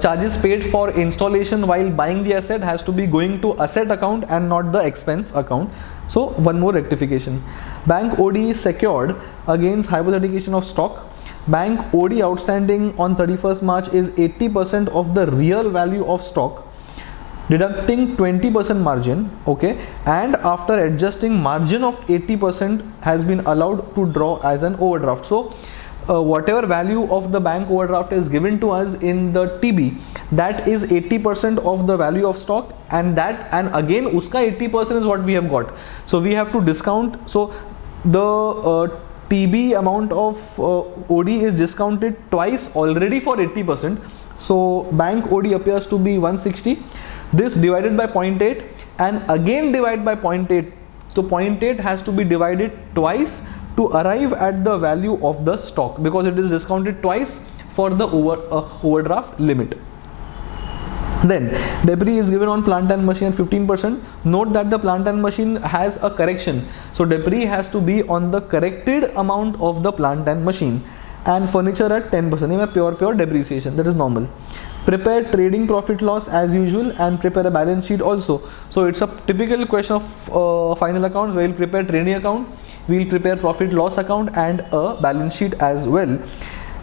charges paid for installation while buying the asset has to be going to asset account and not the expense account. So one more rectification. Bank OD secured against hypothecation of stock. Bank OD outstanding on 31st March is 80% of the real value of stock, deducting 20% margin. Okay, and after adjusting margin of 80% has been allowed to draw as an overdraft. So whatever value of the bank overdraft is given to us in the TB, that is 80% of the value of stock, and again uska 80% is what we have got. So we have to discount. So the TB amount of OD is discounted twice already for 80%. So bank OD appears to be 160. This divided by 0.8 and again divide by 0.8. So 0.8 has to be divided twice to arrive at the value of the stock, because it is discounted twice for the overdraft limit. Then debris is given on plant and machine at 15%. Note that the plant and machine has a correction. So debris has to be on the corrected amount of the plant and machine, and furniture at 10%. Pure depreciation, that is normal. Prepare trading profit loss as usual and prepare a balance sheet also. So it's a typical question of final accounts. We'll prepare trading account, we'll prepare profit loss account and a balance sheet as well.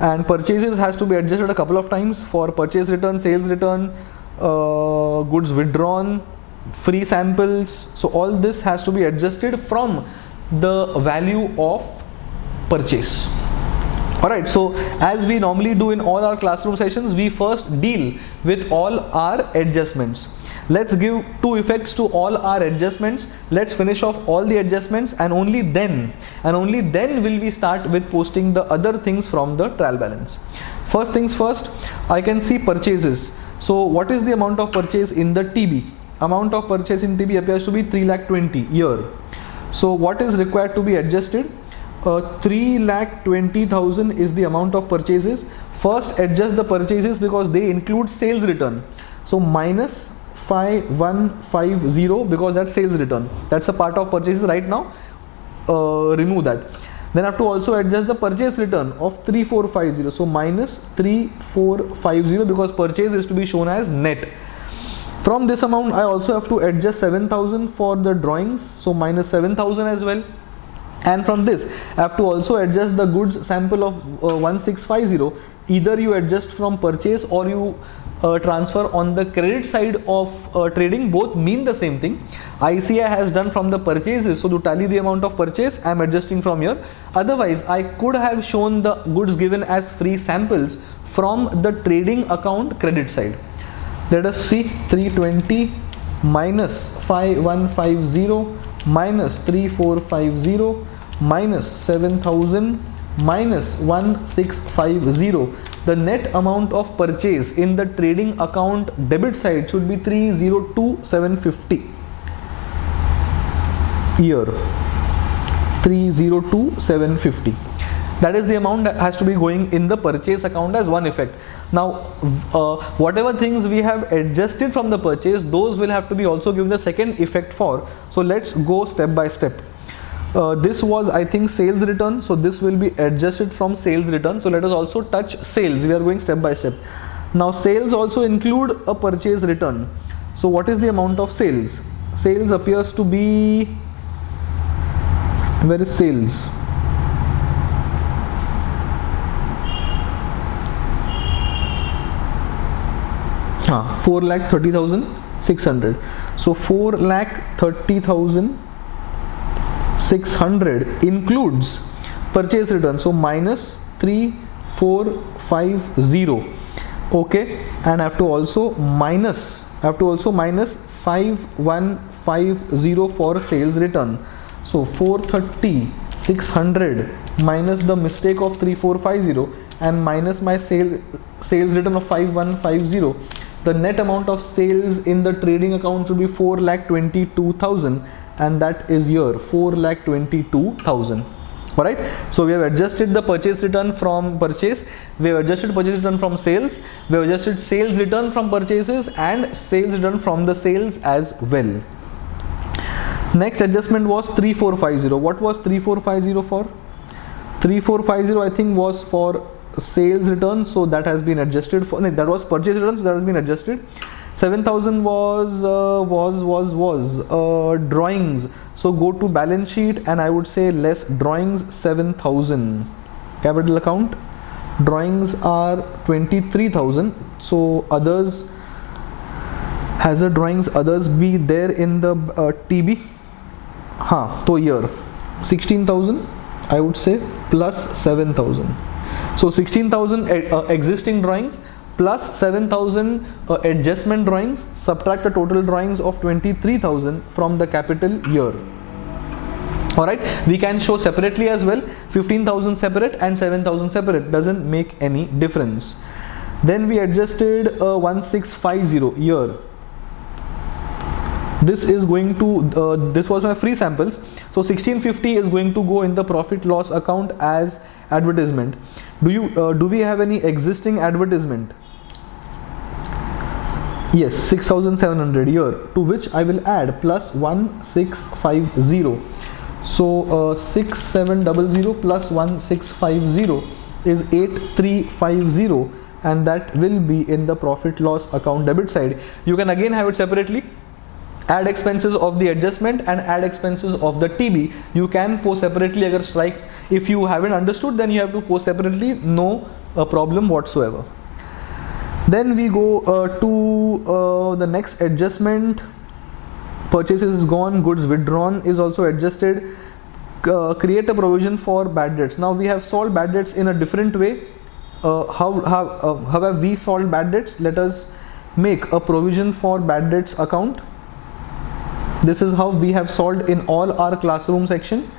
And purchases has to be adjusted a couple of times for purchase return, sales return, goods withdrawn, free samples. So all this has to be adjusted from the value of purchase. Alright, so as we normally do in all our classroom sessions, we first deal with all our adjustments. Let's give two effects to all our adjustments. Let's finish off all the adjustments, and only then will we start with posting the other things from the trial balance. First things first, I can see purchases. So what is the amount of purchase in the TB? Amount of purchase in TB appears to be 3,20,000 year. So what is required to be adjusted? 3,20,000 is the amount of purchases. First adjust the purchases because they include sales return. So minus 5150 because that's sales return. That's a part of purchases right now. Remove that. Then I have to also adjust the purchase return of 3450. So minus 3450 because purchase is to be shown as net. From this amount I also have to adjust 7,000 for the drawings. So minus 7,000 as well. And from this I have to also adjust the goods sample of 1650. Either you adjust from purchase or you transfer on the credit side of trading. Both mean the same thing. ICI has done from the purchases, so to tally the amount of purchase I am adjusting from here. Otherwise I could have shown the goods given as free samples from the trading account credit side. Let us see. 320 minus 5150 minus 3450 minus 7,000 minus 1650. The net amount of purchase in the trading account debit side should be 302,750 here. 302,750. That is the amount that has to be going in the purchase account as one effect. Now whatever things we have adjusted from the purchase, those will have to be also given the second effect for. So let's go step by step. This was, I think, sales return, so this will be adjusted from sales return. So let us also touch sales. We are going step by step. Now sales also include a purchase return. So what is the amount of sales? Sales appears to be, where is sales? Ah, 4,30,600. So 4,30,600 includes purchase return. So minus 3,450. Okay, and I have to also minus 5,150 for sales return. So 430,600 minus the mistake of 3,450 and minus my sales return of 5,150. The net amount of sales in the trading account should be 4,22,000, and that is here 4,22,000. Alright, so we have adjusted the purchase return from purchase, we have adjusted purchase return from sales, we have adjusted sales return from purchases and sales return from the sales as well. Next adjustment was 3,450. What was 3,450 for? 3,450 I think was for sales return, so that has been adjusted for. No, that was purchase return, so that has been adjusted. 7,000 was drawings, so go to balance sheet and I would say less drawings 7,000. Capital account, drawings are 23,000, so others, hazard drawings, others be there in the TB. So here 16,000 I would say plus 7,000. So 16,000 existing drawings plus 7,000 adjustment drawings, subtract the total drawings of 23,000 from the capital year. Alright, we can show separately as well. 15,000 separate and 7,000 separate, doesn't make any difference. Then we adjusted 1650 here. This is going to, this was my free samples. So 1650 is going to go in the profit loss account as advertisement. Do we have any existing advertisement? Yes, 6,700 here, to which I will add plus 1650. So 6700 plus 1650 is 8350, and that will be in the profit loss account debit side. You can again have it separately. Add expenses of the adjustment and add expenses of the TB. You can post separately. Agar strike, if you haven't understood, then you have to post separately, no problem whatsoever. Then we go to the next adjustment. Purchases is gone, goods withdrawn is also adjusted. Create a provision for bad debts. Now we have solved bad debts in a different way. How have we solved bad debts? Let us make a provision for bad debts account. This is how we have solved in all our classroom section.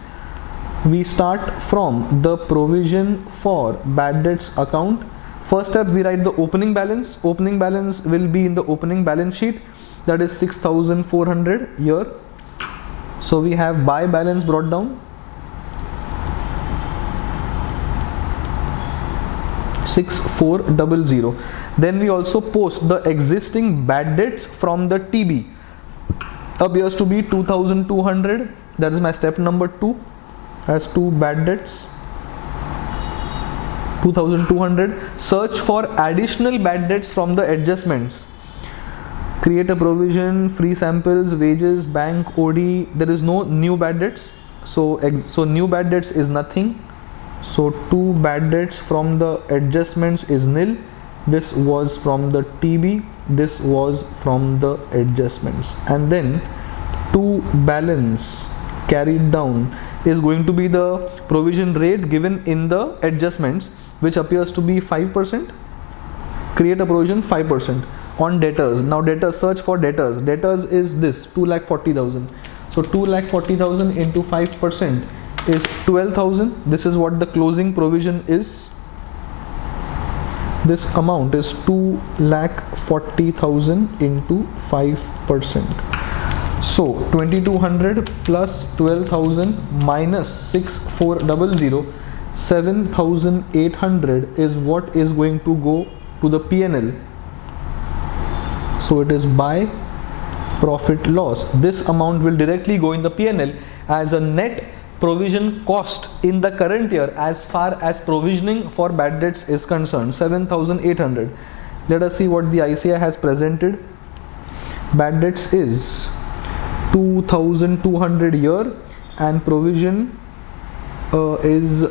We start from the provision for bad debts account. First step, we write the opening balance. Opening balance will be in the opening balance sheet, that is 6,400 here. So we have buy balance brought down. 6400. Then we also post the existing bad debts from the TB, appears to be 2200. That is my step number 2, has 2 bad debts, 2200. Search for additional bad debts from the adjustments. Create a provision, free samples, wages, bank, OD. There is no new bad debts, so new bad debts is nothing. So 2 bad debts from the adjustments is nil. This was from the TB, this was from the adjustments, and then to balance carried down is going to be the provision rate given in the adjustments, which appears to be 5%. Create a provision 5% on debtors. Now debtors, search for debtors. Debtors is this 2,40,000. So 2,40,000 into 5% is 12,000. This is what the closing provision is. This amount is 2,40,000 into 5%. So 2200 plus 12,000 minus 6400, 7,800 is what is going to go to the P&L. So it is by profit loss. This amount will directly go in the P&L as a net provision cost in the current year as far as provisioning for bad debts is concerned, 7,800. Let us see what the ICI has presented. Bad debts is 2,200 year and provision is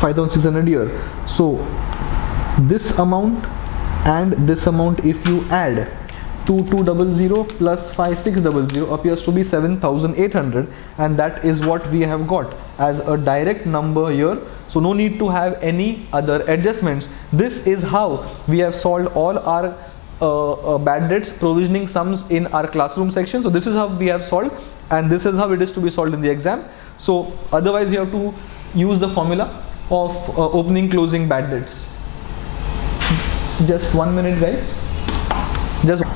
5,600 year. So this amount and this amount, if you add 2200 plus 5600, appears to be 7,800, and that is what we have got as a direct number here. So no need to have any other adjustments. This is how we have solved all our bad debts provisioning sums in our classroom section. So this is how we have solved, and this is how it is to be solved in the exam. So otherwise you have to use the formula of opening closing bad debts. Just 1 minute, guys.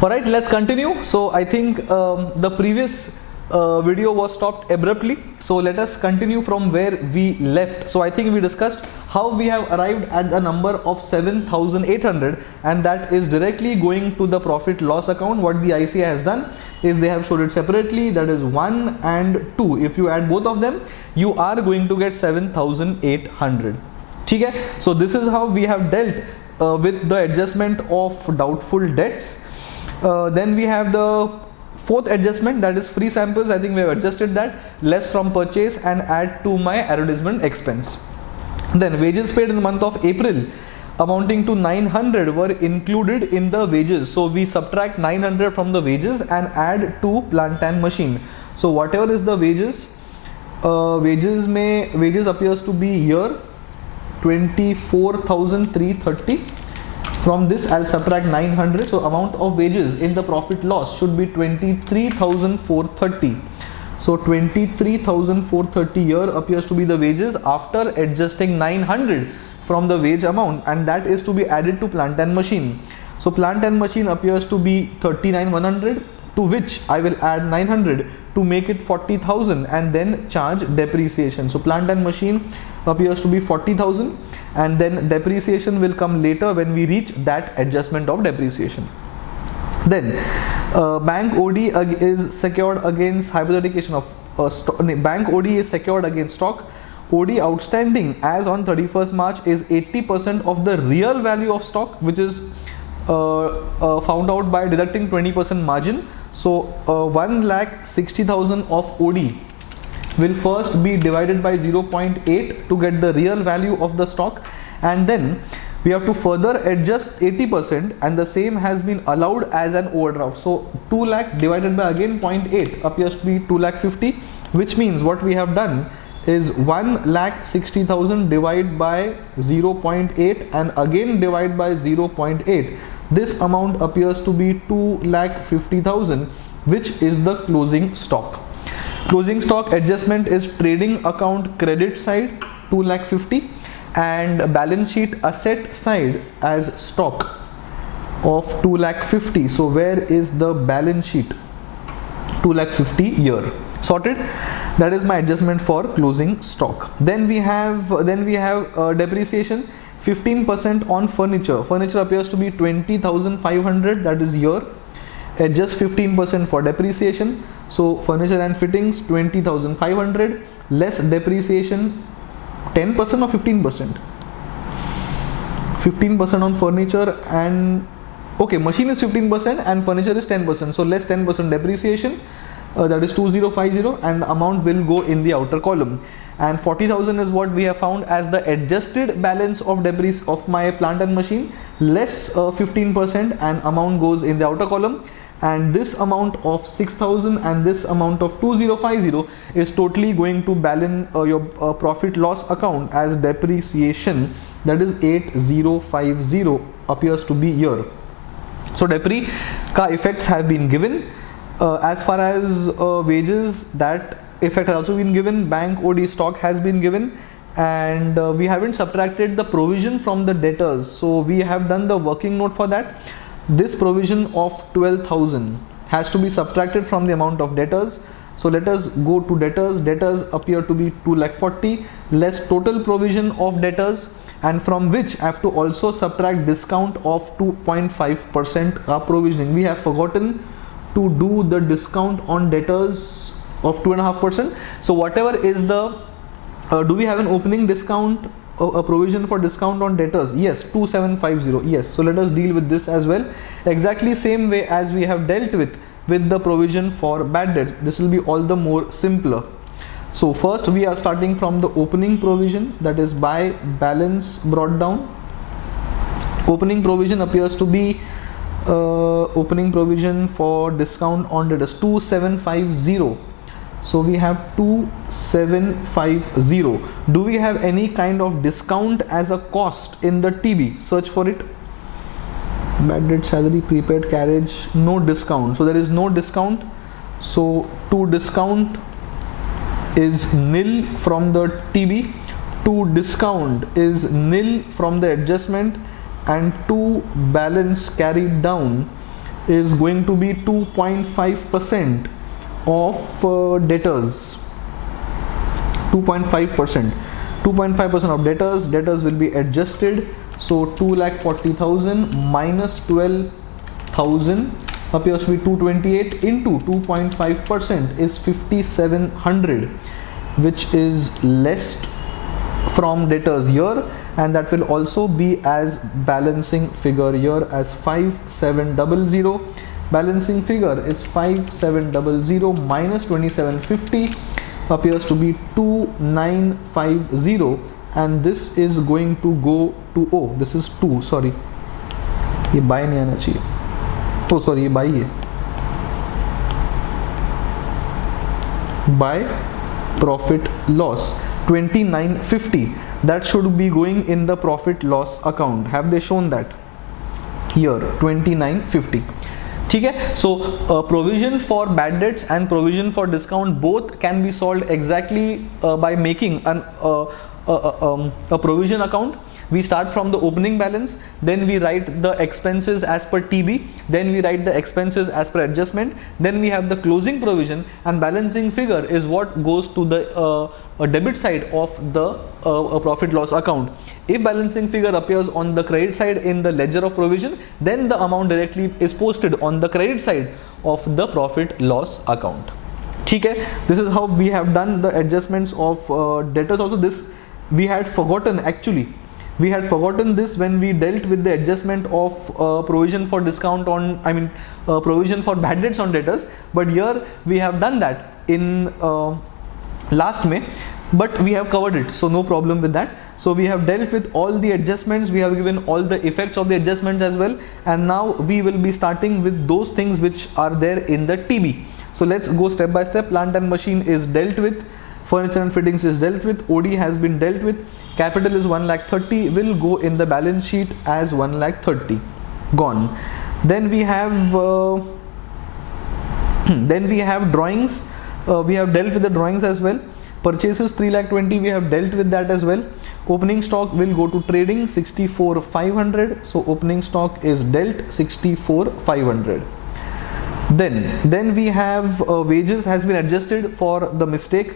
Alright, let's continue. So I think the previous video was stopped abruptly, so let us continue from where we left. So I think we discussed how we have arrived at the number of 7,800, and that is directly going to the profit loss account. What the ICI has done is they have showed it separately, that is 1 and 2. If you add both of them, you are going to get 7,800. Okay? So this is how we have dealt with the adjustment of doubtful debts. Then we have the fourth adjustment, that is free samples. I think we have adjusted that, less from purchase and add to my advertisement expense. Then wages paid in the month of April amounting to 900 were included in the wages. So we subtract 900 from the wages and add to plant and machine. So whatever is the wages, wages appears to be here 24,330. From this I'll subtract 900, so amount of wages in the profit loss should be 23,430. So 23,430 here appears to be the wages after adjusting 900 from the wage amount, and that is to be added to plant and machine. So plant and machine appears to be 39,100, to which I will add 900 to make it 40,000 and then charge depreciation. So plant and machine appears to be 40,000, and then depreciation will come later when we reach that adjustment of depreciation. Then bank OD is secured against hypothecation of bank OD is secured against stock. OD outstanding as on 31st March is 80% of the real value of stock, which is found out by deducting 20% margin. So 1,60,000 of OD will first be divided by 0.8 to get the real value of the stock, and then we have to further adjust 80%, and the same has been allowed as an overdraft. So 2 lakh divided by again 0.8 appears to be 2,50,000, which means what we have done is 1,60,000 divided by 0.8 and again divide by 0.8. This amount appears to be 2,50,000, which is the closing stock. Closing stock adjustment is trading account credit side 2,50,000 and balance sheet asset side as stock of 2,50,000. So where is the balance sheet? 2,50,000 here. Sorted. That is my adjustment for closing stock. Then we have depreciation, 15% on furniture. Furniture appears to be 20,500, that is here. Adjust 15% for depreciation. So furniture and fittings 20,500 less depreciation, 10% or 15%? 15% on furniture, and okay, machine is 15% and furniture is 10%. So less 10% depreciation, that is 2050, and the amount will go in the outer column. And 40,000 is what we have found as the adjusted balance of debris of my plant and machine, less 15%, and amount goes in the outer column. And this amount of 6,000 and this amount of 2050 is totally going to balance your profit loss account as depreciation, that is 8050 appears to be here. So depre ka effects have been given. As far as wages, that effect has also been given. Bank OD stock has been given, and we haven't subtracted the provision from the debtors, so we have done the working note for that. This provision of 12,000 has to be subtracted from the amount of debtors. So let us go to debtors. Debtors appear to be 2,40,000 less total provision of debtors, and from which I have to also subtract discount of 2.5% provisioning. We have forgotten to do the discount on debtors of 2.5%. So whatever is the do we have an opening discount, a provision for discount on debtors? Yes, 2750. Yes, so let us deal with this as well, exactly same way as we have dealt with the provision for bad debts. This will be all the more simpler. So first we are starting from the opening provision, that is by balance brought down. Opening provision appears to be opening provision for discount on debtors 2750. So we have 2750. Do we have any kind of discount as a cost in the TB? Search for it. Bad debt, salary, prepaid, carriage, no discount. So there is no discount. So to discount is nil from the TB. To discount is nil from the adjustment, and to balance carried down is going to be 2.5% of debtors. 2.5% of debtors will be adjusted. So 2,40,000 minus 12,000 appears to be 228 into 2.5% is 5,700, which is less from debtors here, and that will also be as balancing figure here as 5700. Balancing figure is 5700 minus 2750 appears to be 2950, and this is going to go to, oh this is 2, sorry ये buy नहीं आना चाहिए, oh sorry ये buy है, buy profit loss 2950, that should be going in the profit loss account. Have they shown that here? 2950. ठीक है. So provision for bad debts and provision for discount both can be solved exactly by making a provision account. We start from the opening balance, then we write the expenses as per TB, then we write the expenses as per adjustment, then we have the closing provision, and balancing figure is what goes to the debit side of the profit loss account. If balancing figure appears on the credit side in the ledger of provision, then the amount directly is posted on the credit side of the profit loss account. ठीक है. This is how we have done the adjustments of debtors. Also this we had forgotten, actually we had forgotten this when we dealt with the adjustment of provision for discount on, provision for bad debts on debtors, but here we have done that in last May, but we have covered it, so no problem with that. So we have dealt with all the adjustments, we have given all the effects of the adjustments as well, and now we will be starting with those things which are there in the TB. So let's go step by step. Plant and machine is dealt with, furniture and fittings is dealt with, OD has been dealt with, capital is 1,30,000, will go in the balance sheet as 1,30,000, gone. Then we have drawings. We have dealt with the drawings as well. Purchases 3,20,000, we have dealt with that as well. Opening stock will go to trading 64,500, so opening stock is dealt 64,500. Then we have wages has been adjusted for the mistake,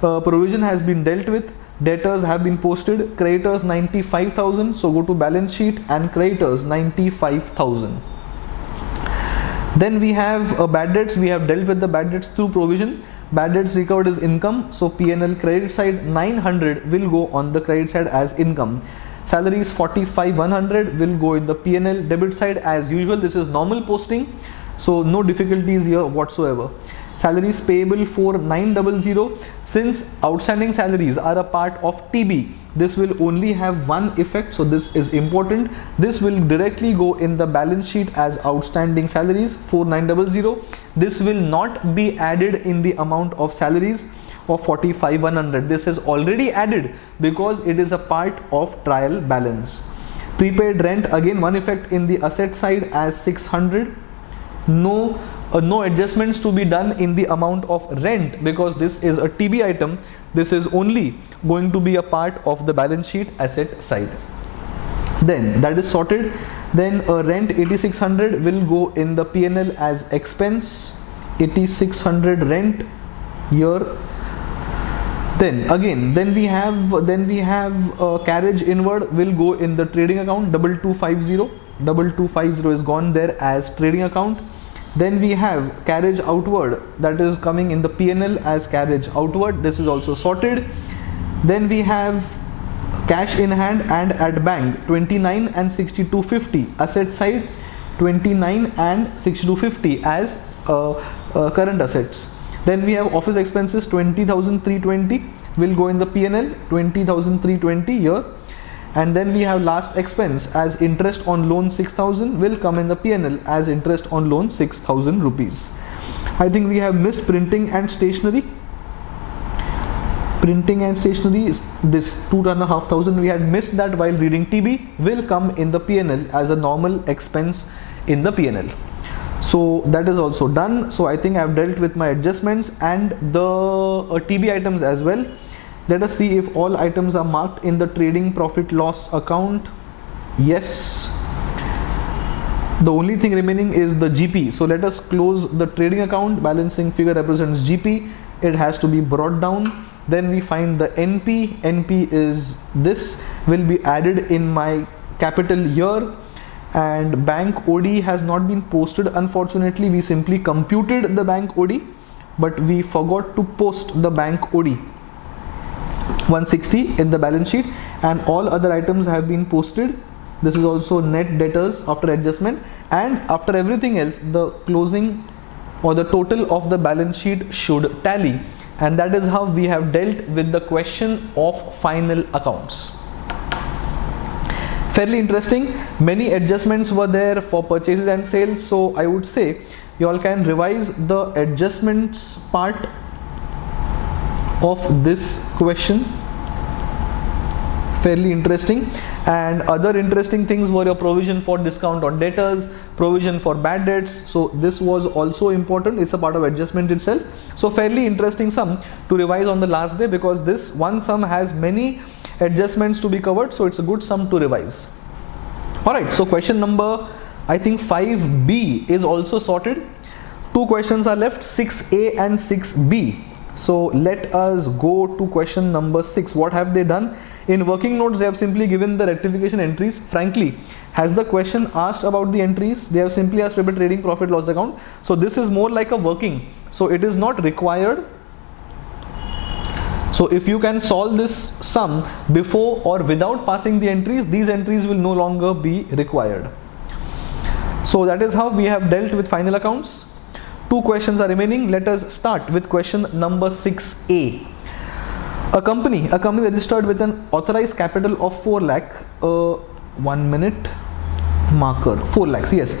provision has been dealt with, debtors have been posted, creditors 95,000, so go to balance sheet and creditors 95,000. Then we have bad debts, we have dealt with the bad debts through provision. Bad debts recovered is income, so P&L credit side 900 will go on the credit side as income. Salaries 45,100 will go in the P&L debit side as usual. This is normal posting, so no difficulties here whatsoever. Salaries payable 4900, since outstanding salaries are a part of TB, this will only have one effect, so this is important. This will directly go in the balance sheet as outstanding salaries 4900. This will not be added in the amount of salaries of 45,100. This is already added because it is a part of trial balance. Prepaid rent, again one effect in the asset side as 600. No adjustments to be done in the amount of rent because this is a TB item. This is only going to be a part of the balance sheet asset side. Then that is sorted. Then rent 8600 will go in the P&L as expense. 8600 rent here. Then we have carriage inward will go in the trading account 2250. 2250 is gone there as trading account. Then we have carriage outward, that is coming in the P&L as carriage outward. This is also sorted. Then we have cash in hand and at bank 29 and 6250, asset side 29 and 6250 as current assets. Then we have office expenses 20,320 will go in the P&L, 20,320 here. And then we have last expense as interest on loan 6,000 will come in the P&L as interest on loan 6,000 rupees. I think we have missed printing and stationery. Printing and stationery is this 2,500. We had missed that while reading TB, will come in the P&L as a normal expense in the P&L. So that is also done. So I think I have dealt with my adjustments and the TB items as well. Let us see if all items are marked in the trading profit loss account. Yes. The only thing remaining is the GP. So let us close the trading account. Balancing figure represents GP. It has to be brought down. Then we find the NP. NP is this, will be added in my capital here. And bank OD has not been posted. Unfortunately, we simply computed the bank OD, but we forgot to post the bank OD. 160 in the balance sheet, and all other items have been posted. This is also net debtors after adjustment, and after everything else the closing or the total of the balance sheet should tally. And that is how we have dealt with the question of final accounts. Fairly interesting. Many adjustments were there for purchases and sales, so I would say you all can revise the adjustments part of this question. Fairly interesting. And other interesting things were your provision for discount on debtors, provision for bad debts. So this was also important. It's a part of adjustment itself. So fairly interesting sum to revise on the last day, because this one sum has many adjustments to be covered, so it's a good sum to revise. Alright, so question number I think 5B is also sorted. Two questions are left, 6A and 6B. So let us go to question number 6. What have they done? In working notes, they have simply given the rectification entries. Frankly, has the question asked about the entries? They have simply asked about trading profit loss account. So this is more like a working. So it is not required. So if you can solve this sum before or without passing the entries, these entries will no longer be required. So that is how we have dealt with final accounts. Two questions are remaining. Let us start with question number 6A. A company registered with an authorized capital of 4 lakh, 1 minute, marker, 4 lakhs, yes,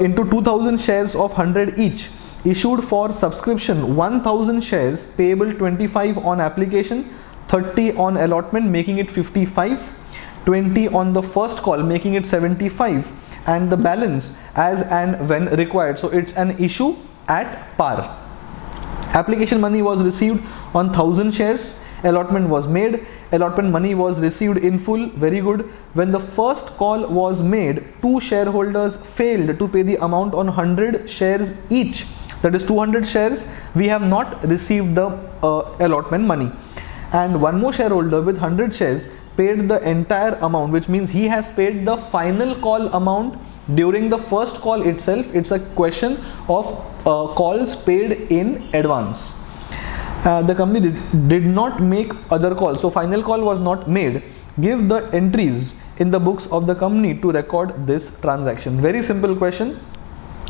into 2000 shares of 100 each, issued for subscription 1000 shares payable 25 on application, 30 on allotment making it 55, 20 on the first call making it 75, and the balance as and when required. So it's an issue at par. Application money was received on 1000 shares. allotment was made, allotment money was received in full, very good. When the first call was made, two shareholders failed to pay the amount on 100 shares each, that is 200 shares, we have not received the allotment money. And one more shareholder with 100 shares paid the entire amount, which means he has paid the final call amount during the first call itself. It's a question of calls paid in advance. The company did not make other calls, so final call was not made. Give the entries in the books of the company to record this transaction. Very simple question.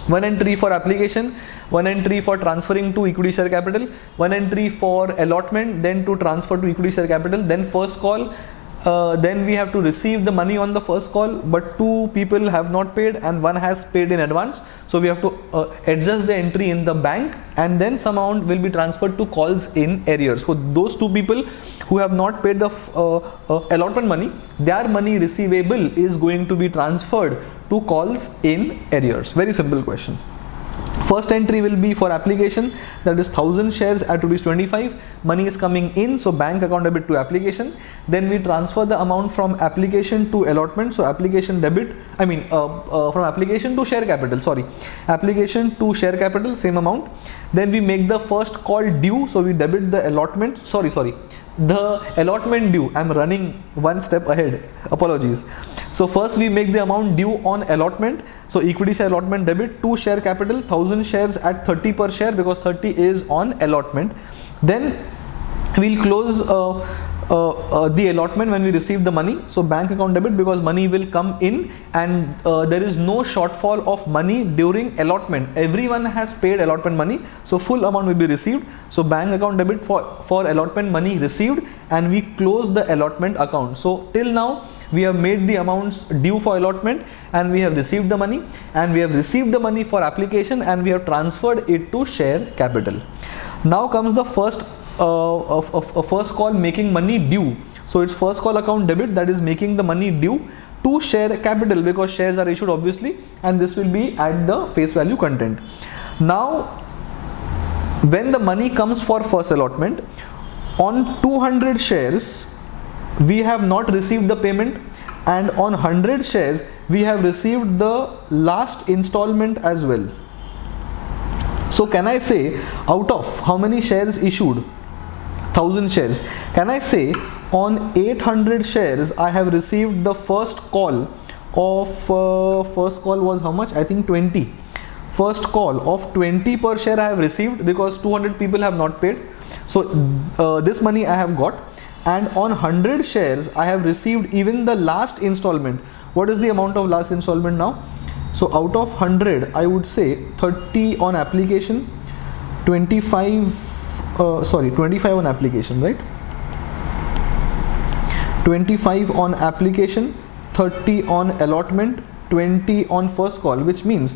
One entry for application, one entry for transferring to equity share capital, one entry for allotment, then to transfer to equity share capital, then first call. Then we have to receive the money on the first call, but two people have not paid and one has paid in advance, so we have to adjust the entry in the bank, and then some amount will be transferred to calls in arrears. So those two people who have not paid the allotment money, their money receivable is going to be transferred to calls in arrears. Very simple question. First entry will be for application, that is 1000 shares at ₹25. Money is coming in, so bank account debit to application. Then we transfer the amount from application to allotment, so application debit, from application to share capital, application to share capital, same amount. Then we make the first call due, so we debit the allotment, the allotment due. I'm running one step ahead, apologies. So first we make the amount due on allotment, so equity share allotment debit to share capital, 1000 shares at 30 per share, because 30 is on allotment. Then we'll close the allotment when we receive the money, so bank account debit, because money will come in and there is no shortfall of money during allotment. Everyone has paid allotment money, so full amount will be received, so bank account debit for allotment money received, and we close the allotment account. So till now we have made the amounts due for allotment, and we have received the money, and we have received the money for application, and we have transferred it to share capital. Now comes the first call making money due. So it's first call account debit, that is making the money due to share capital, because shares are issued obviously, and this will be at the face value content. Now when the money comes for first allotment, on 200 shares we have not received the payment, and on 100 shares we have received the last installment as well. So can I say, out of how many shares issued, 1000 shares, can I say on 800 shares I have received the first call of first call was how much? I think 20. First call of 20 per share I have received, because 200 people have not paid, so this money I have got. And on 100 shares I have received even the last installment. What is the amount of last installment now? So out of 100 I would say 30 on application, 25 on application, right? 25 on application, 30 on allotment, 20 on first call, which means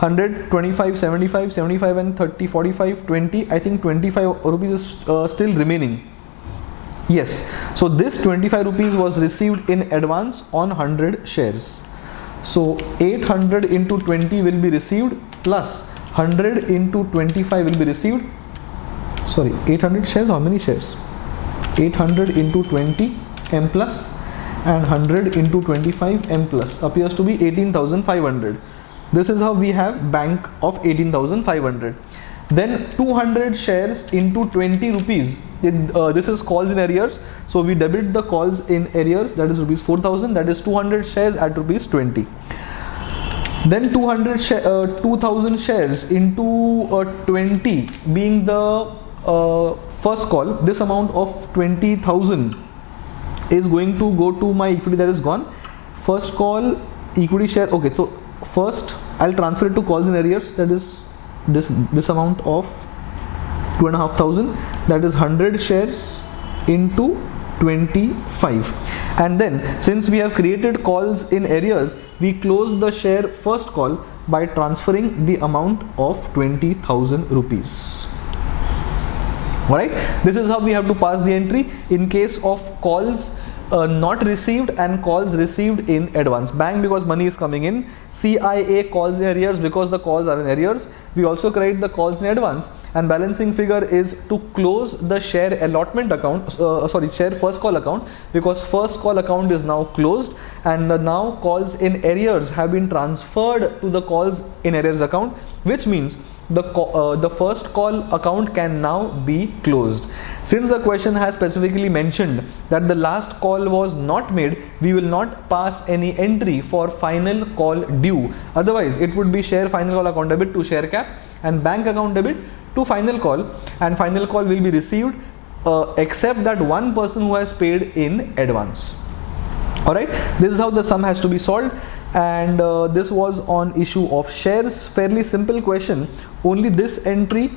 100, 25, 75, 75 and 30, 45, 20. I think 25 rupees is still remaining. Yes, so this 25 rupees was received in advance on 100 shares. So 800 into 20 will be received, plus 100 into 25 will be received. 800 shares, how many shares? 800 into 20 M plus and 100 into 25 M plus appears to be 18,500. This is how we have bank of 18,500. Then 200 shares into 20 rupees. This is calls in arrears. So we debit the calls in arrears, that is rupees 4,000, that is 200 shares at rupees 20. Then 2,000 shares into 20 being the first call. This amount of 20,000 is going to go to my equity, that is gone. First call equity share. Okay, so first I'll transfer it to calls in arrears, that is this amount of 2,500, that is 100 shares into 25. And then since we have created calls in arrears, we close the share first call by transferring the amount of 20,000 rupees. Alright, this is how we have to pass the entry. In case of calls not received and calls received in advance. Bank because money is coming in, CIA calls in arrears because the calls are in arrears. We also credit the calls in advance, and balancing figure is to close the share allotment account, share first call account, because first call account is now closed and now calls in arrears have been transferred to the calls in arrears account, which means the first call account can now be closed. Since the question has specifically mentioned that the last call was not made, we will not pass any entry for final call due. Otherwise, it would be share final call account debit to share cap and bank account debit to final call, and final call will be received except that one person who has paid in advance. Alright, this is how the sum has to be solved, and this was on issue of shares. Fairly simple question. Only this entry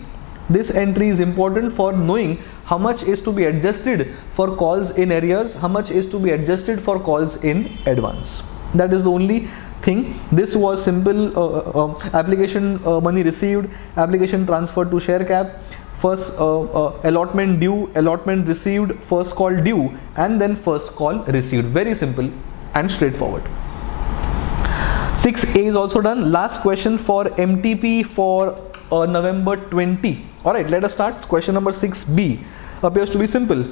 is important for knowing how much is to be adjusted for calls in arrears, how much is to be adjusted for calls in advance. That is the only thing. This was simple application money received, application transferred to share cap, first allotment due, allotment received, first call due, and then first call received. Very simple and straightforward. 6A is also done. Last question for MTP for November 20. Alright, let us start. Question number 6B appears to be simple.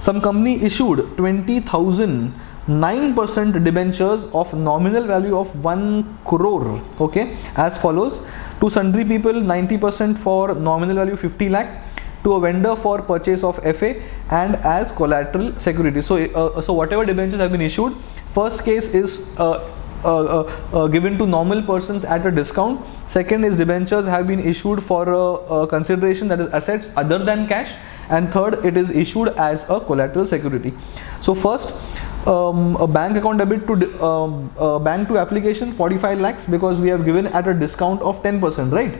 Some company issued 20,000 9% debentures of nominal value of 1 crore, okay, as follows: to sundry people 90% for nominal value 50 lakh, to a vendor for purchase of FA and as collateral security. So whatever debentures have been issued, first case is given to normal persons at a discount. Second is debentures have been issued for consideration, that is assets other than cash, and third, it is issued as a collateral security. So first, a bank account debit to bank to application 45 lakhs, because we have given at a discount of 10%, right?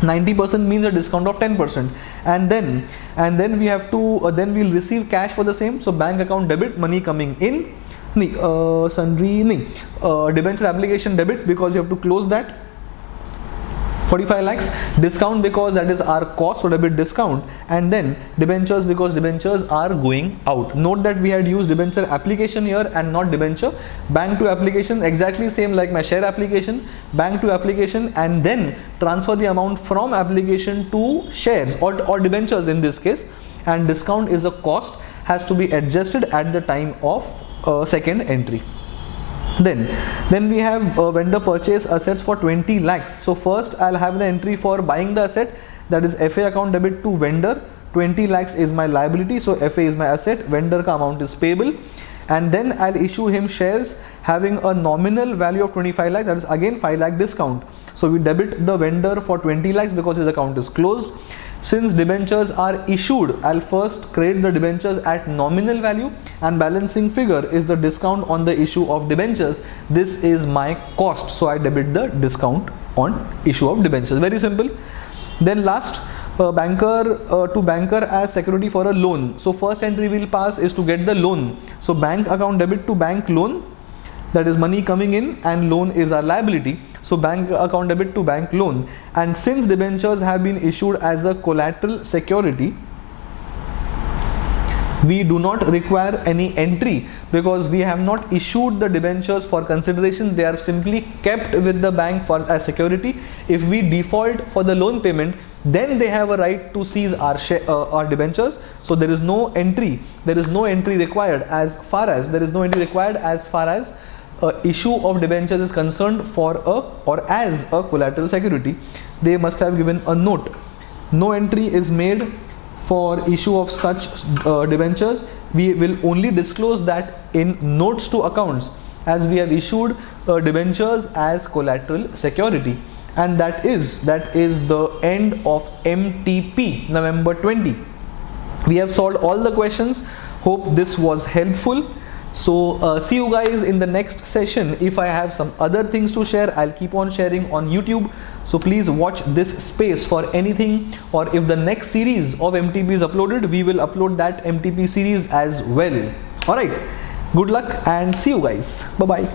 90% means a discount of 10%, and then we have to then we'll receive cash for the same. So bank account debit, money coming in, debenture application debit, because you have to close that 45 lakhs, discount because that is our cost, so debit discount, and then debentures because debentures are going out. Note that we had used debenture application here and not debenture. Bank to application, exactly same like my share application, bank to application, and then transfer the amount from application to shares or debentures in this case, and discount is a cost, has to be adjusted at the time of second entry. Then we have vendor purchase assets for 20 lakhs. So first I'll have the entry for buying the asset, that is FA account debit to vendor. 20 lakhs is my liability, so FA is my asset, vendor ka amount is payable, and then I'll issue him shares having a nominal value of 25 lakhs, that is again 5 lakh discount. So we debit the vendor for 20 lakhs because his account is closed. Since debentures are issued, I'll first credit the debentures at nominal value, and balancing figure is the discount on the issue of debentures. This is my cost, so I debit the discount on issue of debentures. Very simple. Then last, banker to banker as security for a loan. So first entry we'll pass is to get the loan. So bank account debit to bank loan, that is money coming in, and loan is our liability. So bank account debit to bank loan, and since debentures have been issued as a collateral security, we do not require any entry because we have not issued the debentures for consideration. They are simply kept with the bank for as security. If we default for the loan payment, then they have a right to seize our debentures. So there is no entry. There is no entry required as far as issue of debentures is concerned for as a collateral security. They must have given a note. No entry is made for issue of such debentures. We will only disclose that in notes to accounts, as we have issued debentures as collateral security. And that is the end of MTP November 20. We have solved all the questions. Hope this was helpful. So see you guys in the next session. If I have some other things to share, I'll keep on sharing on YouTube. So please watch this space for anything, or if the next series of MTP is uploaded, we will upload that MTP series as well. Alright, good luck and see you guys. Bye bye.